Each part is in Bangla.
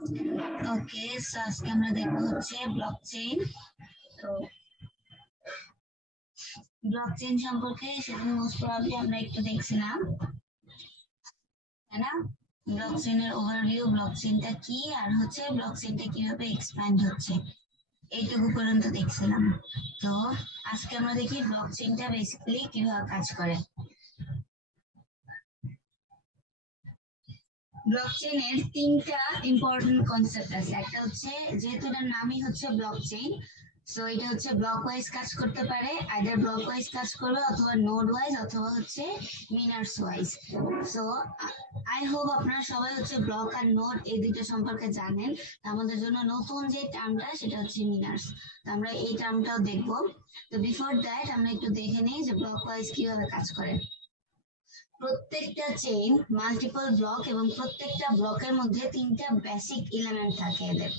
ওকে, সো আজকে আমরা দেখবো হচ্ছে ব্লকচেইন। তো ব্লকচেইন সম্পর্কে সেদিন মোস্ট প্রবাবলি আমরা একটু দেখছিলাম, তাই না? ব্লকচেইনের ওভারভিউ, ব্লকচেইনটা কি, আর হচ্ছে ব্লকচেইনটা কিভাবে এক্সপ্যান্ড হচ্ছে, এইটুকু পর্যন্ত দেখছিলাম। তো আজকে আমরা দেখি ব্লকচেইনটা বেসিক্যালি কিভাবে কাজ করে। ব্লকচেইনের তিনটা ইম্পর্টেন্ট কনসেপ্ট আছে। একটা হচ্ছে, যেহেতু এটার নামই হচ্ছে ব্লকচেইন, সো এটা হচ্ছে ব্লক ওয়াইজ কাজ করতে পারে, আইদার ব্লক ওয়াইজ কাজ করবে অথবা নোড ওয়াইজ অথবা হচ্ছে মিনার্স ওয়াইজ। সো আই হোপ আপনারা সবাই হচ্ছে ব্লক আর নোড এই দুটো সম্পর্কে জানেন। আমাদের জন্য নতুন যে টার্মটা সেটা হচ্ছে মিনার্স। তো আমরা এই টার্মটাও দেখবো। তো বিফোর দ্যাট আমরা একটু দেখে নিই যে ব্লক ওয়াইজ কিভাবে কাজ করে। প্রত্যেকটা চেইন মাল্টিপল ব্লক এবং প্রত্যেকটা ব্লকের মধ্যে তিনটা বেসিক এলিমেন্ট থাকে এদের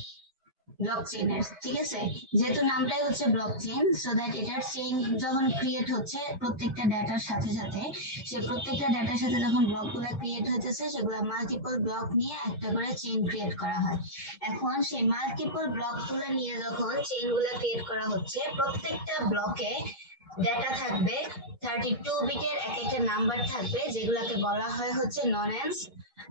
ব্লক চেইনের, ঠিক আছে? যেহেতু নামটাই হচ্ছে ব্লক চেইন, সো দ্যাট এটার চেইন যখন ক্রিয়েট হচ্ছে প্রত্যেকটা ডাটার সাথে সাথে, সে প্রত্যেকটা ডাটার সাথে যখন ব্লকগুলো ক্রিয়েট হইতেছে সেগুলো মাল্টিপল ব্লক নিয়ে একটা করে চেইন ক্রিয়েট করা হয়। এখন সেই মাল্টিপল ব্লকগুলো নিয়ে যখন চেইনগুলো ক্রিয়েট করা হচ্ছে, প্রত্যেকটা ব্লকে ডেটা থাকবে 32 বিটের, এক একটা নাম্বার থাকবে যেগুলোকে বলা হয় হচ্ছে ননেন্স।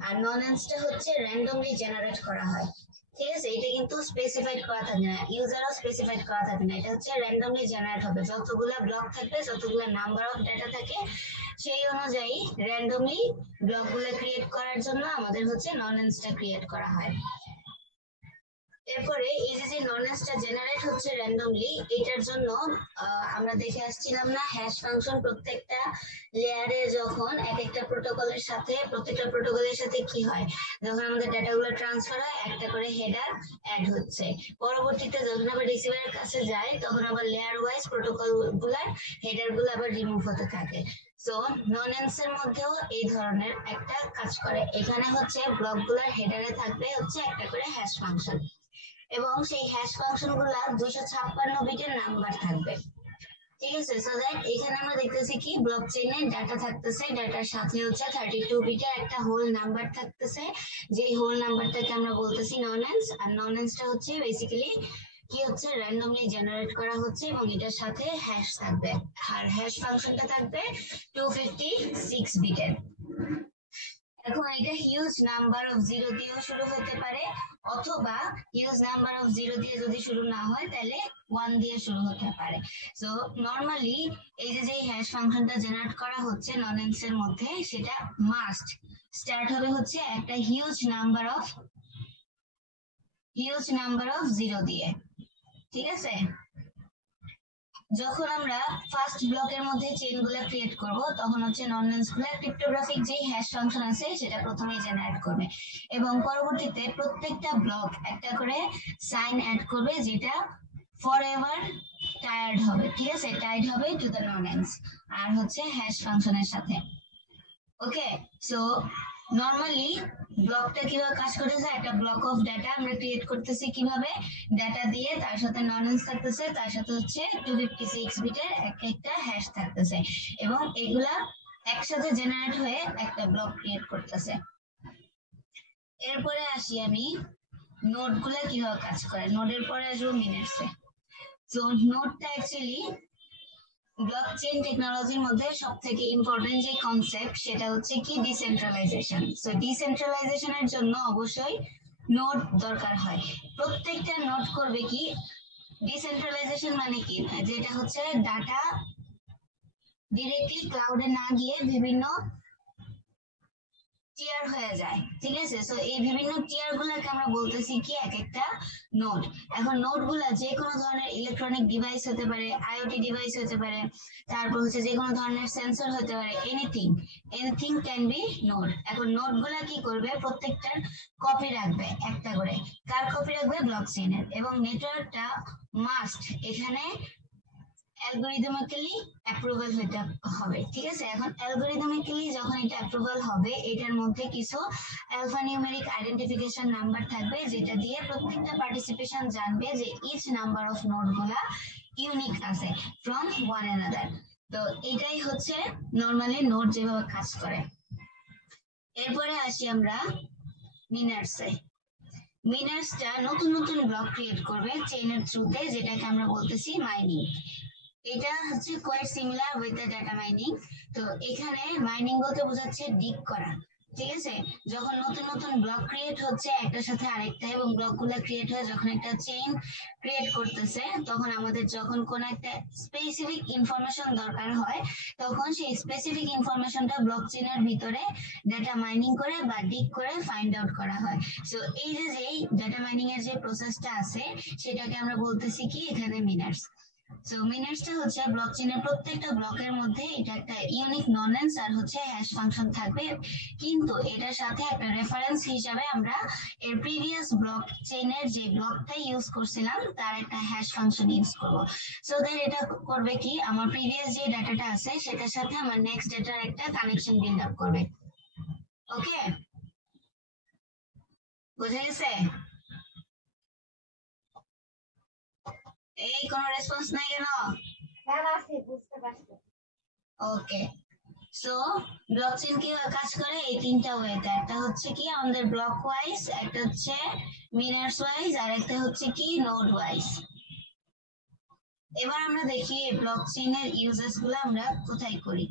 আর ননেন্সটা হচ্ছে র্যান্ডমলি জেনারেট করা হয়, ঠিক আছে? এটা কিন্তু স্পেসিফাইড করা থাকে না, ইউজারও স্পেসিফাইড করা থাকে না, এটা হচ্ছে র্যান্ডমলি জেনারেট হবে। যতগুলো ব্লক থাকবে, যতগুলো নাম্বার অফ ডেটা থাকে, সেই অনুযায়ী র্যান্ডমলি ব্লকগুলো ক্রিয়েট করার জন্য আমাদের হচ্ছে ননেন্সটা ক্রিয়েট করা হয়। এরপরে এই যে ননেন্সটা জেনারেট হচ্ছে র্যান্ডমলি, এটার জন্য আমরা দেখে আসছিলাম না হ্যাশ ফাংশন প্রত্যেকটা লেয়ারে যখন এক একটা প্রোটোকলের সাথে, প্রত্যেকটা প্রোটোকলের সাথে কি হয়, যখন আমাদের ডেটাগুলো ট্রান্সফার হয় একটা করে হেডার অ্যাড হচ্ছে, পরবর্তীতে যখন আবার রিসিভারের কাছে যায় তখন আবার লেয়ার ওয়াইজ প্রোটোকল গুলার হেডার গুলো আবার রিমুভ হতে থাকে। সো ননেন্সের মধ্যেও এই ধরনের একটা কাজ করে। এখানে হচ্ছে ব্লকগুলোর হেডারে থাকবে হচ্ছে একটা করে হ্যাশ ফাংশন, এবং সেই হ্যাশ ফাংশন গুলা 256 বিটের নাম্বার থাকবে, ঠিক আছে? সো দ্যাট এখানে আমরা দেখতেছি কি ব্লক চেইনে ডাটা থাকতেছে, ডাটার সাথে হচ্ছে 32 বিটের একটা হোল নাম্বার থাকতেছে, যে হোল নাম্বারটাকে আমরা বলতেছি ননেন্স। আর ননেন্সটা হচ্ছে বেসিক্যালি কি হচ্ছে, র্যান্ডমলি জেনারেট করা হচ্ছে এবং এটার সাথে হ্যাশ থাকবে, আর হ্যাশ ফাংশনটা থাকবে 256 বিটের। এখন এটা হিউজ নাম্বার অফ জিরো দিয়েও শুরু হতে পারে, অথবা হিউজ নাম্বার অফ জিরো দিয়ে যদি শুরু না হয় তাহলে 1 দিয়ে শুরু হতে পারে। সো নরমালি এই যে হ্যাশ ফাংশনটা জেনারেট করা হচ্ছে ননেন্স এর মধ্যে, সেটা মাস্ট স্টার্ট হবে হচ্ছে একটা হিউজ নাম্বার অফ জিরো দিয়ে, ঠিক আছে? যখন আমরা ফার্স্ট ব্লকের মধ্যে চেইন গুলা ক্রিয়েট করব, তখন হচ্ছে ননেন্স গুলা ক্রিপ্টোগ্রাফিক যে হ্যাশ ফাংশন আছে সেটা প্রথমেই জেনারেট করবে, এবং পরবর্তীতে প্রত্যেকটা ব্লক একটা করে সাইন অ্যাড করবে, যেটা ফর এভার টায়ার্ড হবে, ঠিক আছে? টাইড হবে টু দ্য ননেন্স আর হচ্ছে হ্যাশ ফাংশনের সাথে। ওকে, সো নরমালি ব্লকটা কিভাবে কাজ করতেছে, একটা ব্লক অফ ডাটা আমরা ক্রিয়েট করতেছি কিভাবে, ডাটা দিয়ে তার সাথে ননেন্স থাকতেছে, তার সাথে হচ্ছে 256 বিটের এক একটা হ্যাশ থাকতেছে, এবং এগুলা একসাথে জেনারেট হয়ে একটা ব্লক ক্রিয়েট করতেছে। এরপরে আসি আমি নোড গুলা কিভাবে কাজ করে, নোডের পরে আসবো মিনার্সে। তো নোডটা অ্যাকচুয়ালি ব্লকচেইন টেকনোলজির মধ্যে সবথেকে ইম্পর্টেন্ট যে কনসেপ্ট সেটা হচ্ছে কি ডিসেন্ট্রালাইজেশন। সো ডিসেন্ট্রালাইজেশনের জন্য অবশ্যই নোড দরকার হয়। প্রত্যেকটা নোড করবে কি, ডিসেন্ট্রালাইজেশন মানে কি, যেটা হচ্ছে ডাটা ডিরেক্টলি ক্লাউডে না গিয়ে বিভিন্ন টিয়ার হয়ে যায়, ঠিক আছে? সো এই বিভিন্ন টিয়ার গুলাকে আমরা বলতেছি কি এক একটা নোড। এখন নোড গুলা যে কোনো ধরনের ইলেকট্রনিক ডিভাইস হতে পারে, আইওটি ডিভাইস হতে পারে, তারপর হচ্ছে যে কোনো ধরনের সেন্সর হতে পারে, এনিথিং ক্যান বি নোড। এখন নোড গুলা কি করবে, প্রত্যেকটার কপি রাখবে একটা করে। কার কপি রাখবে? ব্লকচেইনের। এবং নেটওয়ার্কটা মাস্ট এখানে অ্যালগরিদমিক্যালি অ্যাপ্রুভাল হতে হবে, ঠিক আছে? এখন অ্যালগরিদমিক্যালি যখন এটা অ্যাপ্রুভাল হবে, এটার মধ্যে কিছু অ্যালফানিউমেরিক আইডেন্টিফিকেশন নাম্বার থাকবে, যেটা দিয়ে প্রত্যেকটা পার্টিসিপেশন জানবে যে ইচ নাম্বার অফ নোড গুলা ইউনিক আছে ফ্রম ওয়ান অ্যানাদার। তো এটাই হচ্ছে নরমালি নোড যেভাবে কাজ করে। এরপরে আসি আমরা মিনার্সে। মিনার্সটা নতুন নতুন ব্লক ক্রিয়েট করবে চেইনের থ্রুতে, যেটাকে আমরা বলতেছি মাইনিং। এটা হচ্ছে quite similar with the data mining. তো এখানে মাইনিং বলতে বোঝাচ্ছে ডিগ করা, ঠিক আছে? যখন নতুন নতুন ব্লক ক্রিয়েট হচ্ছে একটার সাথে আরেকটা, এবং ব্লকগুলো ক্রিয়েট হয়ে যখন একটা চেইন ক্রিয়েট করতেছে, তখন আমাদের যখন কোন একটা স্পেসিফিক ইনফরমেশন দরকার হয়, তখন সেই স্পেসিফিক ইনফরমেশনটা ব্লক চেইনের ভিতরে ডাটা মাইনিং করে বা ডিগ করে ফাইন্ড আউট করা হয়। সো এই যে যেই ডাটা মাইনিং এর যে প্রসেসটা আছে, সেটাকে আমরা বলতেছি কি এখানে মিনার্স। সো মিনার্সটা হচ্ছে ব্লকচেনের প্রত্যেকটা ব্লকের মধ্যে এটা একটা ইউনিক ননেন্স আর হচ্ছে হ্যাশ ফাংশন থাকবে, কিন্তু এটার সাথে একটা রেফারেন্স হিসাবে আমরা এর প্রিভিয়াস ব্লক চেইনের যে ব্লকটা ইউজ করছিলাম তার একটা হ্যাশ ফাংশন ইউজ করব। সো দ্যাট এটা করবে কি, আমার প্রিভিয়াস যে ডাটাটা আছে সেটার সাথে আমার নেক্সট ডাটার একটা কানেকশন বিল্ড আপ করবে। ওকে, বুঝা গেছে? এই কোনো রেসপন্স নাই কেন? ওকে, সো ব্লকচেন কিভাবে কাজ করে এই তিনটা ওয়েতে, একটা হচ্ছে কি আমাদের ব্লক ওয়াইজ, একটা হচ্ছে মিনার্স ওয়াইজ, আর একটা হচ্ছে কি নোড ওয়াইজ। এবার আমরা দেখি এই ব্লকচেনের ইউজেস গুলো আমরা কোথায় করি।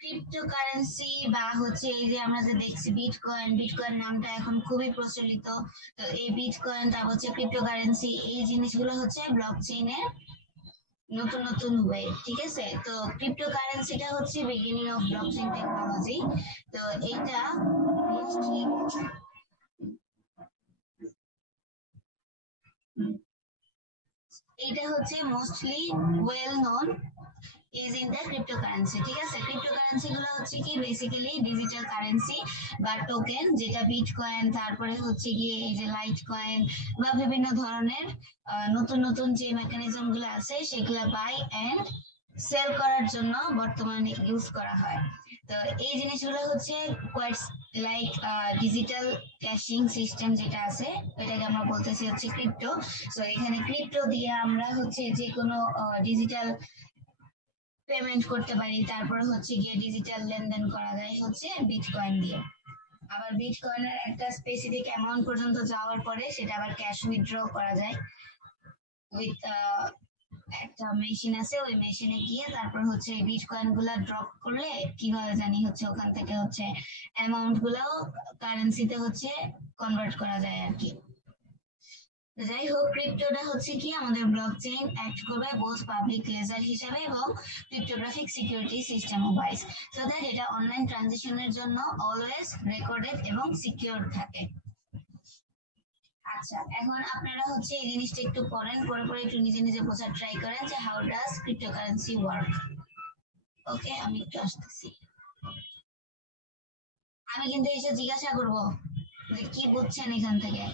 ক্রিপ্টোকারেন্সি বা হচ্ছে এই যে আমরা যে দেখছি বিটকয়েন, বিটকয়েন নামটা এখন খুবই প্রচলিত। তো এই বিটকয়েন, তারপর হচ্ছে ক্রিপ্টোকারেন্সি, এই জিনিসগুলো হচ্ছে ব্লকচেনের নতুন নতুন ওয়ে, ঠিক আছে? তো ক্রিপ্টোকারেন্সিটা হচ্ছে বিগিনিং অফ ব্লকচেন টেকনোলজি। তো এটা mostly well known is in the cryptocurrency, ঠিক আছে? ক্রিপ্টোকারেন্সি গুলো হচ্ছে কি বেসিক্যালি ডিজিটাল কারেন্সি বা টোকেন, যেটা বিটকয়েন, তারপরে হচ্ছে গিয়ে এই যে লাইট কয়েন বা বিভিন্ন ধরনের নতুন নতুন যে মেকানিজম গুলো আছে সেগুলো বাই এন্ড সেল করার জন্য বর্তমানে ইউজ করা হয়। তো এই জিনিসগুলো হচ্ছে কোয়াইট লাইক ডিজিটাল ক্যাশিং সিস্টেম যেটা আছে, এটাকে আমরা বলতেছি হচ্ছে ক্রিপ্টো। তো এখানে ক্রিপ্টো দিয়ে আমরা হচ্ছে যে কোনো ডিজিটাল পেমেন্ট করতে পারি, তারপরে হচ্ছে গিয়ে ডিজিটাল লেনদেন করা যায় হচ্ছে বিটকয়েন দিয়ে। আবার বিটকয়েনের একটা স্পেসিফিক অ্যামাউন্ট পর্যন্ত যাওয়ার পরে সেটা আবার ক্যাশ উইথড্র করা যায় উইথ একটা মেশিন আছে, ওই মেশিনে গিয়ে তারপর হচ্ছে বিটকয়েন গুলা ড্রপ করলে কিভাবে জানি হচ্ছে ওখান থেকে হচ্ছে অ্যামাউন্ট গুলাও কারেন্সিতে হচ্ছে কনভার্ট করা যায় আর কি। যাই হোক, ক্রিপ্টোটা হচ্ছে কি আমাদের ব্লকচেইন অ্যাক্ট করবে বোথ পাবলিক লেজার হিসাবে এবং cryptographic security system wise, so that এটা অনলাইন ট্রানজিশনের জন্য অলওয়েজ রেকর্ডেড এবং সিকিউর থাকে। আচ্ছা, এখন আপনারা হচ্ছে এই জিনিসটা একটু পড়েন, পরে পরে একটু নিজে নিজে বোঝার ট্রাই করেন যে হাউ ডাজ ক্রিপ্টোকারেন্সি ওয়ার্ক। ওকে, আমি একটু আসতেছি। আমি কিন্তু এসে জিজ্ঞাসা করবো যে কি বুঝছেন এখান থেকে।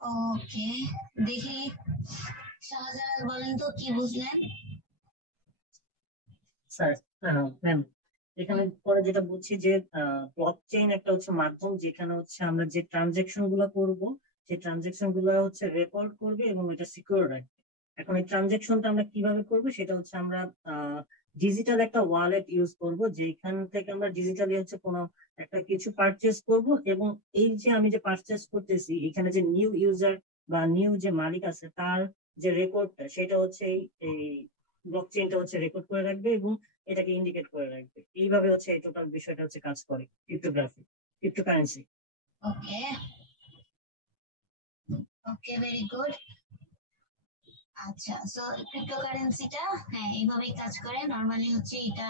ওকে, দেখি শাহজালাল বলেন তো কি বুঝলেন? স্যার, ম্যাম, এখানে পরে যেটা বলছি যে ব্লকচেইন একটা হচ্ছে মাধ্যম যেখানে হচ্ছে আমরা যে ট্রানজেকশন গুলো করব, সেই ট্রানজেকশন গুলো হচ্ছে রেকর্ড করবে এবং এটা সিকিউর রাখবে। এখন এই ট্রানজেকশনটা আমরা কিভাবে করব, সেটা হচ্ছে আমরা ডিজিটাল একটা ওয়ালেট ইউজ করব, যেখান থেকে আমরা ডিজিটালি হচ্ছে কোনো একটা কিছু পারচেস করব, এবং এই যে আমি যে পারচেস করতেছি এখানে যে নিউ ইউজার বা নিউ যে মালিক আছে তার যে রেকর্ডটা, সেটা হচ্ছে এই ব্লকচেইনটা হচ্ছে রেকর্ড করে রাখবে এবং এটাকে ইন্ডিকেট করে রাখবে। এইভাবে হচ্ছে এই টোটাল বিষয়টা হচ্ছে কাজ করে ক্রিপ্টোগ্রাফি, ক্রিপ্টোকারেন্সি। ওকে, ওকে, ভেরি গুড। আচ্ছা, সো ক্রিপ্টোকারেন্সিটা হ্যাঁ এইভাবেই কাজ করে। নরমালি হচ্ছে এটা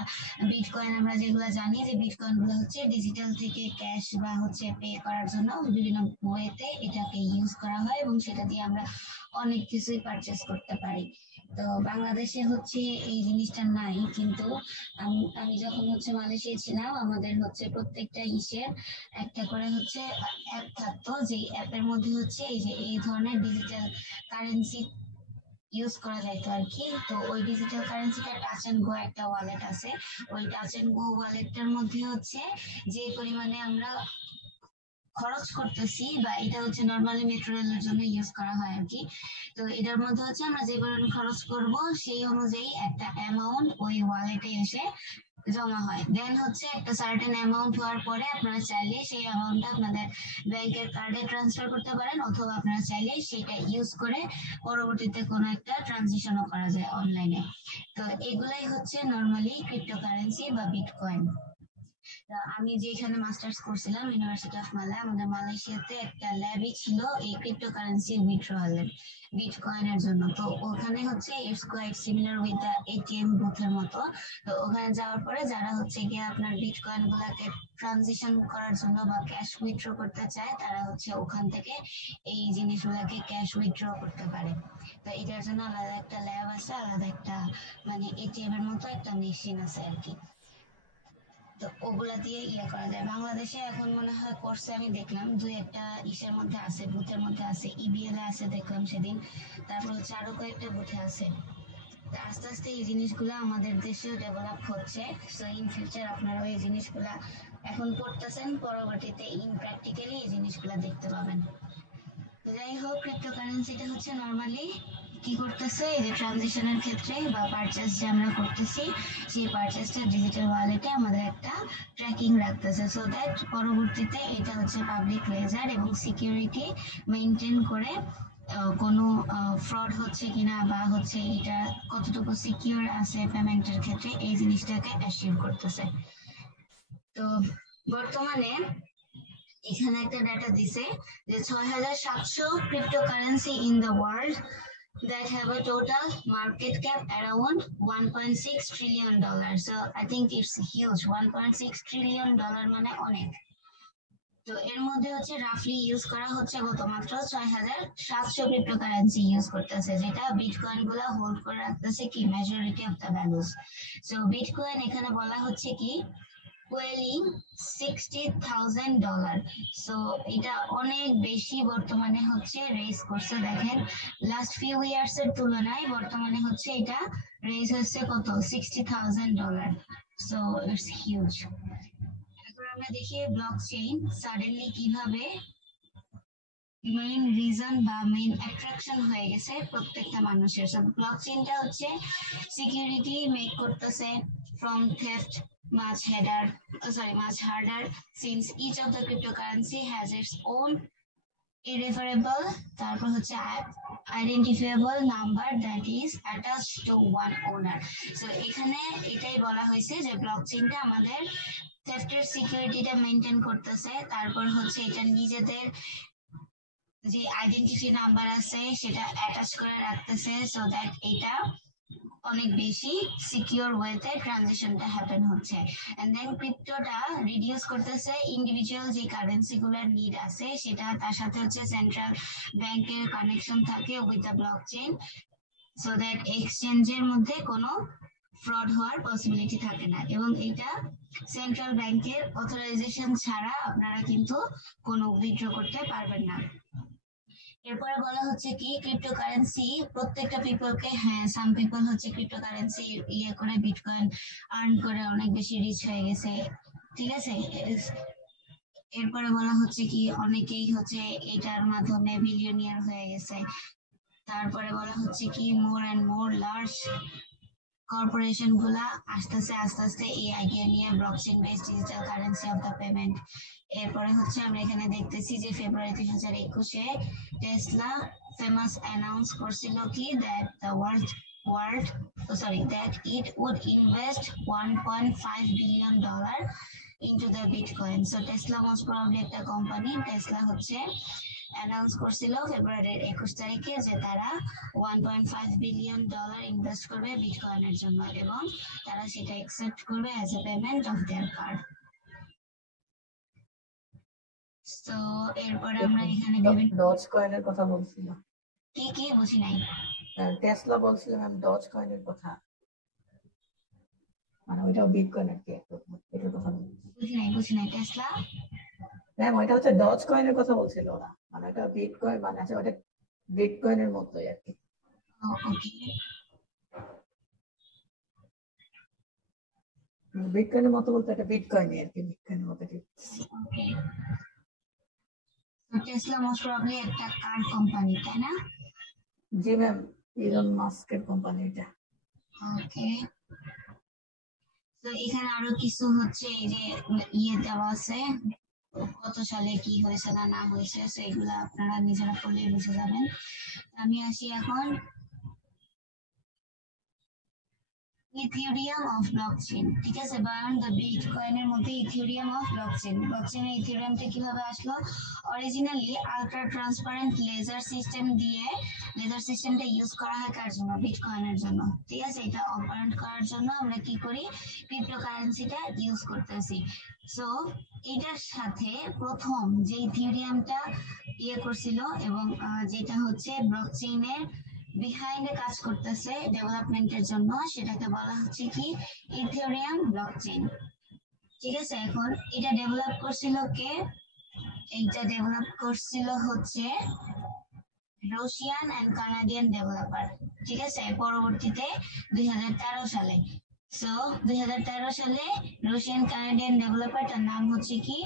বিটকয়েন, আমরা যেগুলো জানি যে বিটকয়েন গুলো হচ্ছে ডিজিটাল থেকে ক্যাশ বা হচ্ছে পে করার জন্য বিভিন্ন ওয়েতে এটাকে ইউজ করা হয় এবং সেটা দিয়ে আমরা অনেক কিছুই পারচেস করতে পারি। তো বাংলাদেশে হচ্ছে এই জিনিসটা নাই, কিন্তু আমি আমি যখন হচ্ছে মালয়েশিয়ায় ছিলাম আমাদের হচ্ছে প্রত্যেকটা ইসের একটা করে হচ্ছে অ্যাপ থাকতো, যে অ্যাপের মধ্যে হচ্ছে এই যে এই ধরনের ডিজিটাল কারেন্সি ইউজ করা যাইতো আর কি। তো ওই ডিজিটাল কারেন্সিটা টাচ এন্ড গো একটা ওয়ালেট আছে। ওই টাচ এন্ড গো ওয়ালেটটার মধ্যে হচ্ছে যে পরিমাণে আমরা খরচ করতেছি, বা এটা হচ্ছে নর্মালি মেট্রো রেলের জন্য ইউজ করা হয় আর কি। তো এটার মধ্যে হচ্ছে আমরা যে পরিমাণ খরচ করব সেই অনুযায়ী একটা অ্যামাউন্ট ওই ওয়ালেটে এসে জমা হয়। দেন হচ্ছে একটা সার্টেন অ্যামাউন্ট হওয়ার পরে আপনারা চাইলে সেই অ্যামাউন্টটা আপনাদের ব্যাংকের কার্ডে ট্রান্সফার করতে পারেন, অথবা আপনারা চাইলে সেটা ইউজ করে পরবর্তীতে কোনো একটা ট্রানজিশনও করা যায় অনলাইনে। তো এগুলাই হচ্ছে নর্মালি ক্রিপ্টোকারেন্সি বা বিটকয়েন। আমি যেখানে মাস্টার্স করছিলাম ইউনিভার্সিটি অফ মালয়, আমাদের মালয়েশিয়াতে একটা ল্যাবই ছিল এই ক্রিপ্টোকারেন্সি উইথড্রয়ালের বিটকয়েনের জন্য। তো ওখানে হচ্ছে it's quite similar with the ATM বুথের মতো। তো ওখানে যাওয়ার পরে যারা হচ্ছে গিয়ে আপনার বিটকয়েন গুলাকে ট্রানজিশন করার জন্য বা ক্যাশ উইথড্র করতে চায়, তারা হচ্ছে ওখান থেকে এই জিনিসগুলাকে ক্যাশ উইথড্র করতে পারে। তো এটার জন্য আলাদা একটা ল্যাব আছে, আলাদা একটা মানে এটিএম এর মতো একটা মেশিন আছে আর কি। তো ওগুলা দিয়ে ইয়ে করা যায়। বাংলাদেশে এখন মনে হয় করছে, আমি দেখলাম দুই একটা ইসের মধ্যে আছে, বুথের মধ্যে আছে, ইবিএল এ আছে দেখলাম সেদিন। তারপর হচ্ছে আরো কয়েকটা বুথে আছে। আস্তে আস্তে এই জিনিসগুলো আমাদের দেশেও ডেভেলপ হচ্ছে। সো ইন ফিউচার আপনারা এই জিনিসগুলা এখন করতেছেন, পরবর্তীতে ইন প্র্যাকটিক্যালি এই জিনিসগুলা দেখতে পাবেন। যাই হোক, ক্রিপ্টোকারেন্সিটা হচ্ছে নর্মালি কি করতেছে, এই যে ট্রানজিশনের ক্ষেত্রে বা পারচেস যে আমরা করতেছি, সেই পারচেসটা ডিজিটাল ওয়ালেটে আমাদের একটা ট্র্যাকিং রাখতেছে, সো দ্যাট পরবর্তীতে এটা হচ্ছে পাবলিক লেজার এবং সিকিউরিটি মেনটেন করে কোনো ফ্রড হচ্ছে কিনা বা হচ্ছে এটা কতটুকু সিকিউর আছে পেমেন্টের ক্ষেত্রে, এই জিনিসটাকে অ্যাসিওর করতেছে। তো বর্তমানে এখানে একটা ডাটা দিছে যে 6,700 cryptocurrency in the world that have a total market cap around 1.6 trillion dollars. So I think it's huge. 1.6 trillion dollar মানে অনেক। তো এর মধ্যে হচ্ছে রাফলি ইউজ করা হচ্ছে কত, মাত্র 6,700 ক্রিপ্টোকারেন্সি ইউজ করতেছে, যেটা বিটকয়েন গুলা হোল্ড করে রাখতেছে কি majority of the values. So bitcoin এখানে বলা হচ্ছে কি ওয়েলিং $60,000। সো এটা অনেক বেশি বর্তমানে হচ্ছে রেজ করছে। দেখেন লাস্ট ফিউ ইয়ার্স এর তুলনায় বর্তমানে হচ্ছে এটা রেজ হচ্ছে কত, $60,000। So it's huge. এখন আমরা দেখি ব্লক চেইন সাডেনলি কিভাবে মেইন রিজন বা মেইন অ্যাট্রাকশন হয়ে গেছে প্রত্যেকটা মানুষের। সব ব্লকচেইনটা হচ্ছে সিকিউরিটি মেক করতেছে from theft much harder since each of the cryptocurrency has its own irreversible তারপর হচ্ছে identifiable number that is attached to one owner। So এখানে এটাই বলা হয়েছে যে ব্লকচেইনটা আমাদের থেফটের সিকিউরিটিটা মেনটেন করতেছে, তারপর হচ্ছে এটা নিজেদের যে আইডেন্টিটি নাম্বার আছে সেটা অ্যাটাচ করে রাখতেছে, সো দ্যাট এটা অনেক বেশি সিকিউর ওয়েতে ট্রানজিশনটা হ্যাপেন হচ্ছে। এন্ড দেন ক্রিপ্টোটা রিডিউস করতেছে ইন্ডিভিজুয়াল যে কারেন্সি গুলোর নিড আছে সেটা, তার সাথে হচ্ছে সেন্ট্রাল ব্যাংকের কানেকশন থাকে with the blockchain, so that এক্সচেঞ্জের মধ্যে কোনো ফ্রড হওয়ার পসিবিলিটি থাকে না, এবং এটা সেন্ট্রাল ব্যাংকের অথরাইজেশন ছাড়া আপনারা কিন্তু কোনো উইথড্র করতে পারবেন না। এরপরে বলা হচ্ছে কি ক্রিপ্টোকারেন্সি প্রত্যেকটা পিপলকে, হ্যাঁ সাম পিপল হচ্ছে ক্রিপ্টোকারেন্সি ইয়ে করে বিটকয়েন আর্ন করে অনেক বেশি রিচ হয়ে গেছে, ঠিক আছে। এরপরে বলা হচ্ছে কি অনেকেই হচ্ছে এটার মাধ্যমে বিলিয়নিয়ার হয়ে গেছে। তারপরে বলা হচ্ছে কি more and more large corporation গুলা আস্তে আস্তে এই আইডিয়া নিয়ে blockchain based digital currency of the payment. এরপরে হচ্ছে আমরা এখানে দেখতেছি যে ফেব্রুয়ারি 2021-এ টেসলা ফেমাস অ্যানাউন্স করছিল কি that the world sorry that it would invest $1.5 billion into the bitcoin. So Tesla most probably একটা কোম্পানি, টেসলা হচ্ছে অ্যানাউন্স করছিল ফেব্রুয়ারির 21 তারিখে যে তারা $1.5 বিলিয়ন ইনভেস্ট করবে বিটকয়েনের জন্য এবং তারা সেটা অ্যাকসেপ্ট করবে as a payment of their card. তো এরপরে আমরা এখানে ডজ কয়েনের কথা বলছিল, কি কি বুঝি নাই। টেসলা বলছিল ম্যাম ডজ কয়েনের কথা, মানে ওইটাও বিটকয়েন আর কি, এটার কথা বুঝি নাই টেসলা ম্যাম ওইটা হচ্ছে ডজ কয়েনের কথা বলছিল ওরা, মানে ওটা বিটকয়েন মানে আছে ওটা বিটকয়েনের মতোই আর কি। ওকে বিটকয়েনের মতো বলতে এটা বিটকয়েনই আর কি, বিটকয়েনের মতো ঠিক। ওকে তো টেসলা মোস্ট প্রবাবলি একটা কার কোম্পানি তাই না? জি ম্যাম, ইলন মাস্কের কোম্পানি এটা। ওকে তো এখানে আরো কিছু হচ্ছে এই যে ইয়ে দেওয়া আছে কত সালে কি হয়েছে না না হয়েছে সেগুলো আপনারা নিজেরা পড়লে বুঝে যাবেন। আমি আসি এখন ইথিওরিয়াম অফ ব্লকচেন, ঠিক আছে, বায়ান দ্য বিটকয়েনের মধ্যে ইথিওরিয়াম অফ ব্লকচেন। ব্লকচেনের ইথিওরিয়ামটা কিভাবে আসলো? Originally ultra transparent ledger system দিয়ে, লেজার সিস্টেমটা ইউজ করা হয় কার জন্য? বিটকয়েনের জন্য, ঠিক আছে। এটা অপারেন্ট করার জন্য আমরা কি করি? ক্রিপ্টোকারেন্সিটা ইউজ করতেছি। সো এটার সাথে প্রথম যে ইথিওরিয়ামটা ইয়ে করছিল এবং যেটা হচ্ছে ব্লকচেইনের বিহাইন্ডে কাজ করতেছে ডেভেলপমেন্টের জন্য, সেটাকে বলা হচ্ছে কি ইথিওরিয়াম ব্লকচেইন, ঠিক আছে। এখন এটা ডেভেলপ করছিল কে? এইটা ডেভেলপ করছিল হচ্ছে রাশিয়ান এন্ড কানাডিয়ান ডেভেলপার, ঠিক আছে, পরবর্তীতে 2013 সালে। সো 2013 সালে রাশিয়ান কানাডিয়ান ডেভেলপার, তার নাম হচ্ছে কি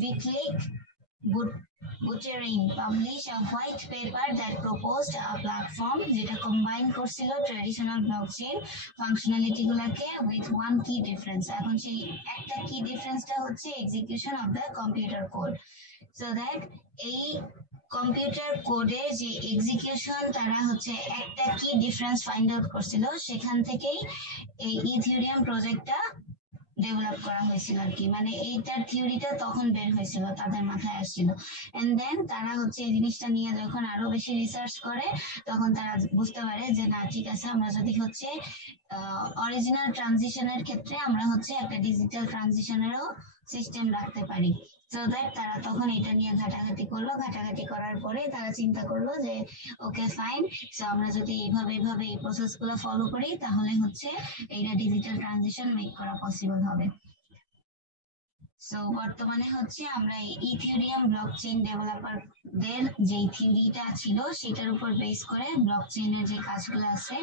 ভিটলিক Buterin published a white paper that proposed a platform যেটা combine করছিল ট্রেডিশনাল ব্লকচেইন ফাংশনালিটি গুলাকে with one key difference। এখন সেই একটা কি ডিফারেন্সটা হচ্ছে execution of the computer code. So that এই কম্পিউটার কোডে যে এক্সিকিউশন তারা হচ্ছে একটা কি ডিফারেন্স ফাইন্ড আউট করছিল, সেখান থেকেই এই ইথিওরিয়াম প্রজেক্টটা ডেভেলপ করা হয়েছিল আর কি, মানে এইটার থিওরিটা তখন বের হয়েছিল, তাদের মাথায় আসছিল। এন্ড দেন তারা হচ্ছে এই জিনিসটা নিয়ে যখন আরো বেশি রিসার্চ করে তখন তারা বুঝতে পারে যে না ঠিক আছে, আমরা যদি হচ্ছে অরিজিনাল ট্রানজিশনের ক্ষেত্রে আমরা হচ্ছে একটা ডিজিটাল ট্রানজিশনেরও সিস্টেম রাখতে পারি। সো দ্যাট তারা তখন এটা নিয়ে ঘাটাঘাটি করলো, ঘাটাঘাটি করার পরে তারা চিন্তা করলো যে ওকে ফাইন, সো আমরা যদি এইভাবে এই প্রসেস গুলো ফলো করি তাহলে হচ্ছে এইটা ডিজিটাল ট্রানজিশন মেক করা পসিবল হবে। সো বর্তমানে হচ্ছে আমরা ইথিওরিয়াম ব্লকচেইন ডেভেলপারদের যে থিওরিটা ছিল সেটার উপর বেস করে ব্লকচেইনের যে কাজগুলো আছে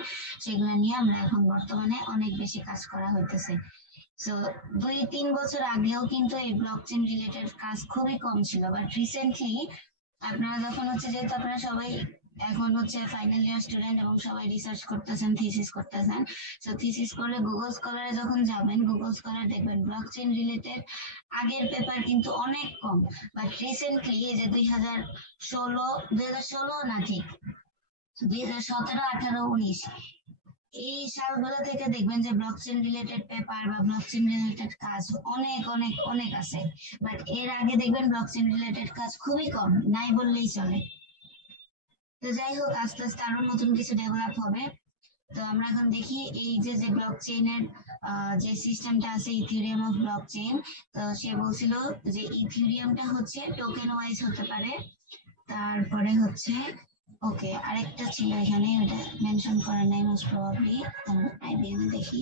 সেগুলো নিয়ে আমরা এখন বর্তমানে অনেক বেশি কাজ করা হইতেছে। সো 2-3 বছর আগেও কিন্তু এই ব্লকচেইন রিলেটেড কাজ খুবই কম ছিল, বাট রিসেন্টলি আপনারা যখন হচ্ছে, যেহেতু আপনারা সবাই এখন হচ্ছে ফাইনাল ইয়ার স্টুডেন্ট এবং সবাই রিসার্চ করতেছেন, থিসিস করতেছেন, সো থিসিস করলে গুগল স্কলারে যখন যাবেন, গুগল স্কলার দেখবেন ব্লকচেইন রিলেটেড আগের পেপার কিন্তু অনেক কম, বাট রিসেন্টলি এই যে 2016 না ঠিক 2017, 18, 19 এই সালগুলো থেকে দেখবেন যে ব্লকচেইন রিলেটেড পেপার বা ব্লকচেইন রিলেটেড কাজ অনেক অনেক অনেক আছে, বাট এর আগে দেখবেন ব্লকচেইন রিলেটেড কাজ খুবই কম, নাই বললেই চলে। তো যাই হোক, আস্তে আস্তে আরো নতুন কিছু ডেভেলপ হবে। তো আমরা এখন দেখি এই যে যে ব্লকচেইনের যে সিস্টেমটা আছে ইথিওরিয়াম অফ ব্লকচেইন, তো সে বলছিল যে ইথিওরিয়ামটা হচ্ছে টোকেন ওয়াইজ হতে পারে। তারপরে হচ্ছে ওকে আরেকটা ছিল এখানে, ওটা মেনশন করা নাই মোস্ট প্রবাবলি, আইবিএম দেখি।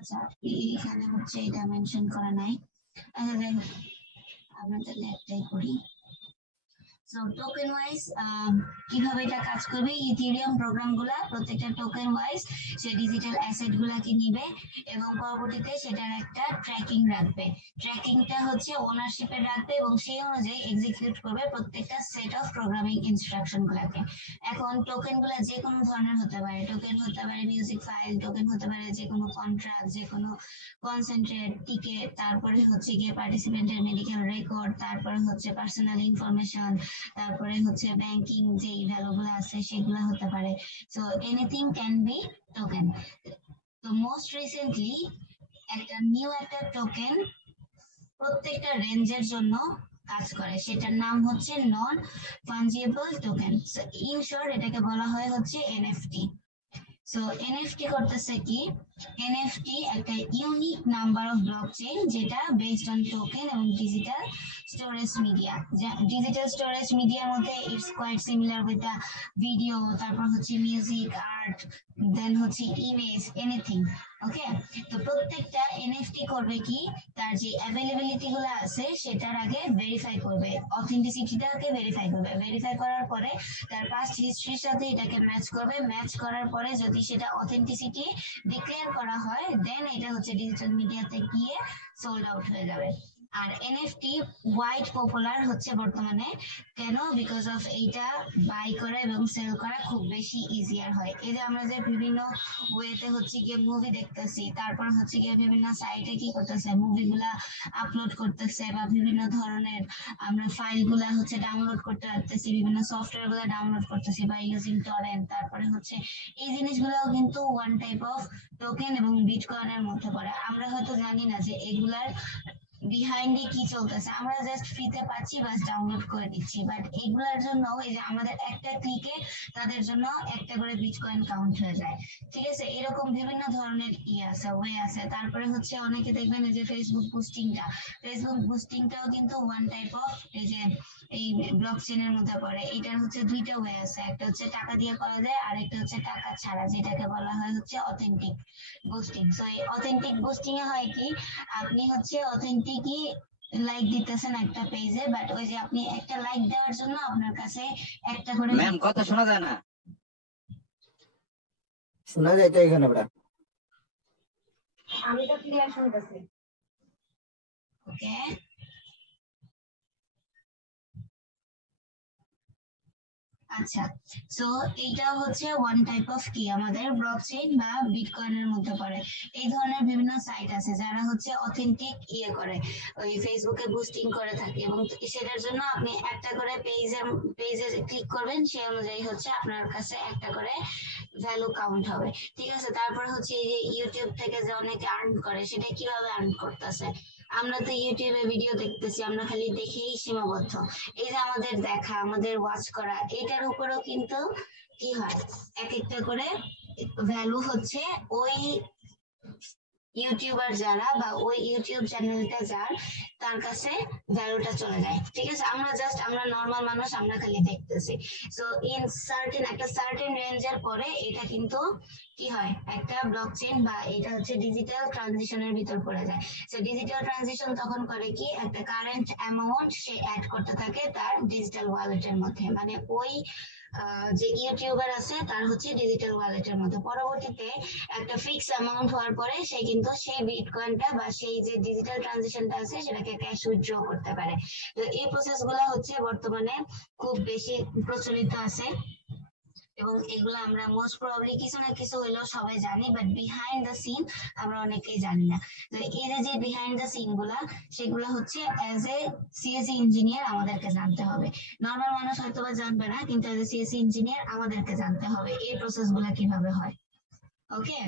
আচ্ছা এখানে হচ্ছে এটা মেনশন করা নাই। আচ্ছা যাই হোক, আমরা তাহলে একটাই করি। সো টোকেন ওয়াইজ কিভাবে এটা কাজ করবে, ইথেরিয়াম প্রোগ্রাম গুলা প্রত্যেকটা টোকেন ওয়াইজ সে ডিজিটাল অ্যাসেট গুলাকে নিবে এবং পরবর্তীতে সেটার একটা ট্র্যাকিং রাখবে। ট্র্যাকিংটা হচ্ছে ওনারশিপে রাখবে এবং সেই অনুযায়ী এক্সিকিউট করবে প্রত্যেকটা সেট অফ প্রোগ্রামিং ইনস্ট্রাকশন গুলাকে। এখন টোকেন গুলা যে কোনো ধরনের হতে পারে, টোকেন হতে পারে মিউজিক ফাইল, টোকেন হতে পারে যে কোনো কন্ট্রাক্ট, যে কোনো কনসেন্ট্রেট, টিকেট, তারপরে হচ্ছে গিয়ে পার্টিসিপেন্টের মেডিকেল রেকর্ড, তারপরে হচ্ছে পার্সোনাল ইনফরমেশন, তারপরে হচ্ছে ব্যাংকিং যে ভ্যালুগুলো আছে সেগুলো হতে পারে। So anything can be token. তো মোস্ট রিসেন্টলি একটা টোকেন প্রত্যেকটা রেঞ্জের জন্য কাজ করে, সেটার নাম হচ্ছে non fungible token. So in short এটাকে বলা হয় হচ্ছে এনএফটি। সো এনএফটি করতেছে কি, এনএফটি একটা ইউনিক নাম্বার অফ ব্লকচেইন যেটা বেসড অন টোকেন এবং digital storage media. Digital storage মিডিয়ার মধ্যে it's quite similar with the video, তারপর হচ্ছে মিউজিক, আর্ট, দেন হচ্ছে ইমেজ, এনিথিং। ওকে, তো প্রত্যেকটা এনএফটি করবে কি, তার যে অ্যাভেলেবিলিটি গুলো আছে সেটার আগে ভেরিফাই করবে, অথেন্টিসিটিটাকে ভেরিফাই করবে। ভেরিফাই করার পরে তার পাস্ট হিস্ট্রির সাথে এটাকে ম্যাচ করবে। ম্যাচ করার পরে যদি সেটা অথেন্টিসিটি ডিক্লেয়ার করা হয়, দেন এটা হচ্ছে ডিজিটাল মিডিয়াতে গিয়ে সোল্ড আউট হয়ে যাবে। আর এনএফটি ওয়াইড পপুলার হচ্ছে বর্তমানে, কেন? বিকজ অফ এইটা বাই করা এবং সেল করা খুব বেশি ইজিয়ার হয়। এই যে আমরা যে বিভিন্ন ওয়েতে হচ্ছে গিয়ে মুভি দেখতেছি, তারপর হচ্ছে গিয়ে বিভিন্ন সাইটে কি করতেছে, মুভিগুলা আপলোড করতেছে বা বিভিন্ন ধরনের আমরা ফাইলগুলা হচ্ছে ডাউনলোড করতে পারতেছি, বিভিন্ন সফটওয়্যার গুলা ডাউনলোড করতেছি বা ইউজিং টরেন্ট। তারপরে হচ্ছে এই জিনিসগুলোও কিন্তু ওয়ান টাইপ অফ টোকেন এবং বিটকয়েনের মধ্যে পড়ে। আমরা হয়তো জানি না যে এগুলার বিহাইন্ডে কি চলতেছে, আমরা জাস্ট ফ্রিতে পাচ্ছি, বাস ডাউনলোড করে দিচ্ছি। বাট এগুলার জন্য এই যে আমাদের একটা ক্লিকে তাদের জন্য একটা করে বিটকয়েন কাউন্ট হয়ে যায়। ঠিক আছে, এরকম বিভিন্ন ধরনের আছে, ওয়ে আছে। তারপরে হচ্ছে অনেকে দেখবেন এই যে ফেসবুক বুস্টিংটাও কিন্তু ওয়ান টাইপ অফ এই যে এই ব্লকচেইনের মধ্যে পড়ে। এটার হচ্ছে দুইটা ওয়ে আছে, একটা হচ্ছে টাকা দিয়ে করা যায়, আর একটা হচ্ছে টাকা ছাড়া, যেটাকে বলা হয় হচ্ছে অথেন্টিক বুস্টিং। সো এই অথেন্টিক বুস্টিং এ হয় কি, আপনি হচ্ছে অথেন্টিকই লাইক দিতেছেন একটা পেজে, বাট ওই যে আপনি একটা লাইক দেওয়ার জন্য আপনার কাছে একটা করে ম্যাম কথা শোনা যায় না। শোনা যায় তো এখানে বড়। আমি তো ক্লিয়ার শুনতেছি। ওকে, আচ্ছা। সো এইটা হচ্ছে ওয়ান টাইপ অফ কি আমাদের ব্লকচেইন বা বিটকয়েনের মধ্যে পড়ে। এই ধরনের বিভিন্ন সাইট আছে যারা হচ্ছে অথেন্টিক করে, ওই ফেসবুকে বুস্টিং করে থাকে, এবং সেটার জন্য আপনি একটা করে পেজে ক্লিক করবেন, সেই অনুযায়ী হচ্ছে আপনার কাছে একটা করে ভ্যালু কাউন্ট হবে। ঠিক আছে, তারপরে হচ্ছে এই যে ইউটিউব থেকে যে অনেকে আর্ন করে, সেটা কিভাবে আর্ন করতেছে? আমরা তো ইউটিউবে ভিডিও দেখতেছি, আমরা খালি দেখেই সীমাবদ্ধ। এই যে আমাদের দেখা, আমাদের ওয়াচ করা, এটার উপরেও কিন্তু কি হয়, এক একটা করে ভ্যালু হচ্ছে ওই ইউটিউবার যারা বা ওই ইউটিউব চ্যানেলটা যার, তার কাছে ভ্যালুটা চলে যায়। ঠিক আছে, আমরা নর্মাল মানুষ, আমরা খালি দেখতেছি। সো ইন একটা সার্টেন রেঞ্জের পরে এটা কিন্তু কি হয়, একটা ব্লকচেইন বা এটা হচ্ছে ডিজিটাল ট্রানজিশনের ভিতর পড়ে যায়। সো ডিজিটাল ট্রানজিশন তখন করে কি, একটা কারেন্ট অ্যামাউন্ট সে অ্যাড করতে থাকে তার ডিজিটাল ওয়ালেটের মধ্যে, মানে ওই যে ইউটিউবার আছে তার হচ্ছে ডিজিটাল ওয়ালেটের মধ্যে। পরবর্তীতে একটা ফিক্স অ্যামাউন্ট হওয়ার পরে সে কিন্তু সেই বিটকয়েনটা বা সেই যে ডিজিটাল ট্রানজিশনটা আছে সেটাকে ক্যাশ উইথড্র করতে পারে। তো এই প্রসেস গুলা হচ্ছে বর্তমানে খুব বেশি প্রচলিত আছে, এবং এগুলো আমরা মোস্ট প্রবাবলি কিছু না কিছু হইলেও সবাই জানি, বাট বিহাইন্ড দ্য সিন আমরা অনেকেই জানি না। তো এই যে বিহাইন্ড দ্য সিন গুলা, সেগুলো হচ্ছে অ্যাজ এ সিএসসি ইঞ্জিনিয়ার আমাদেরকে জানতে হবে। নর্মাল মানুষ হয়তো বা জানবে না, কিন্তু অ্যাজ এ সিএসসি ইঞ্জিনিয়ার আমাদেরকে জানতে হবে এই প্রসেস গুলা কিভাবে হয়। ওকে,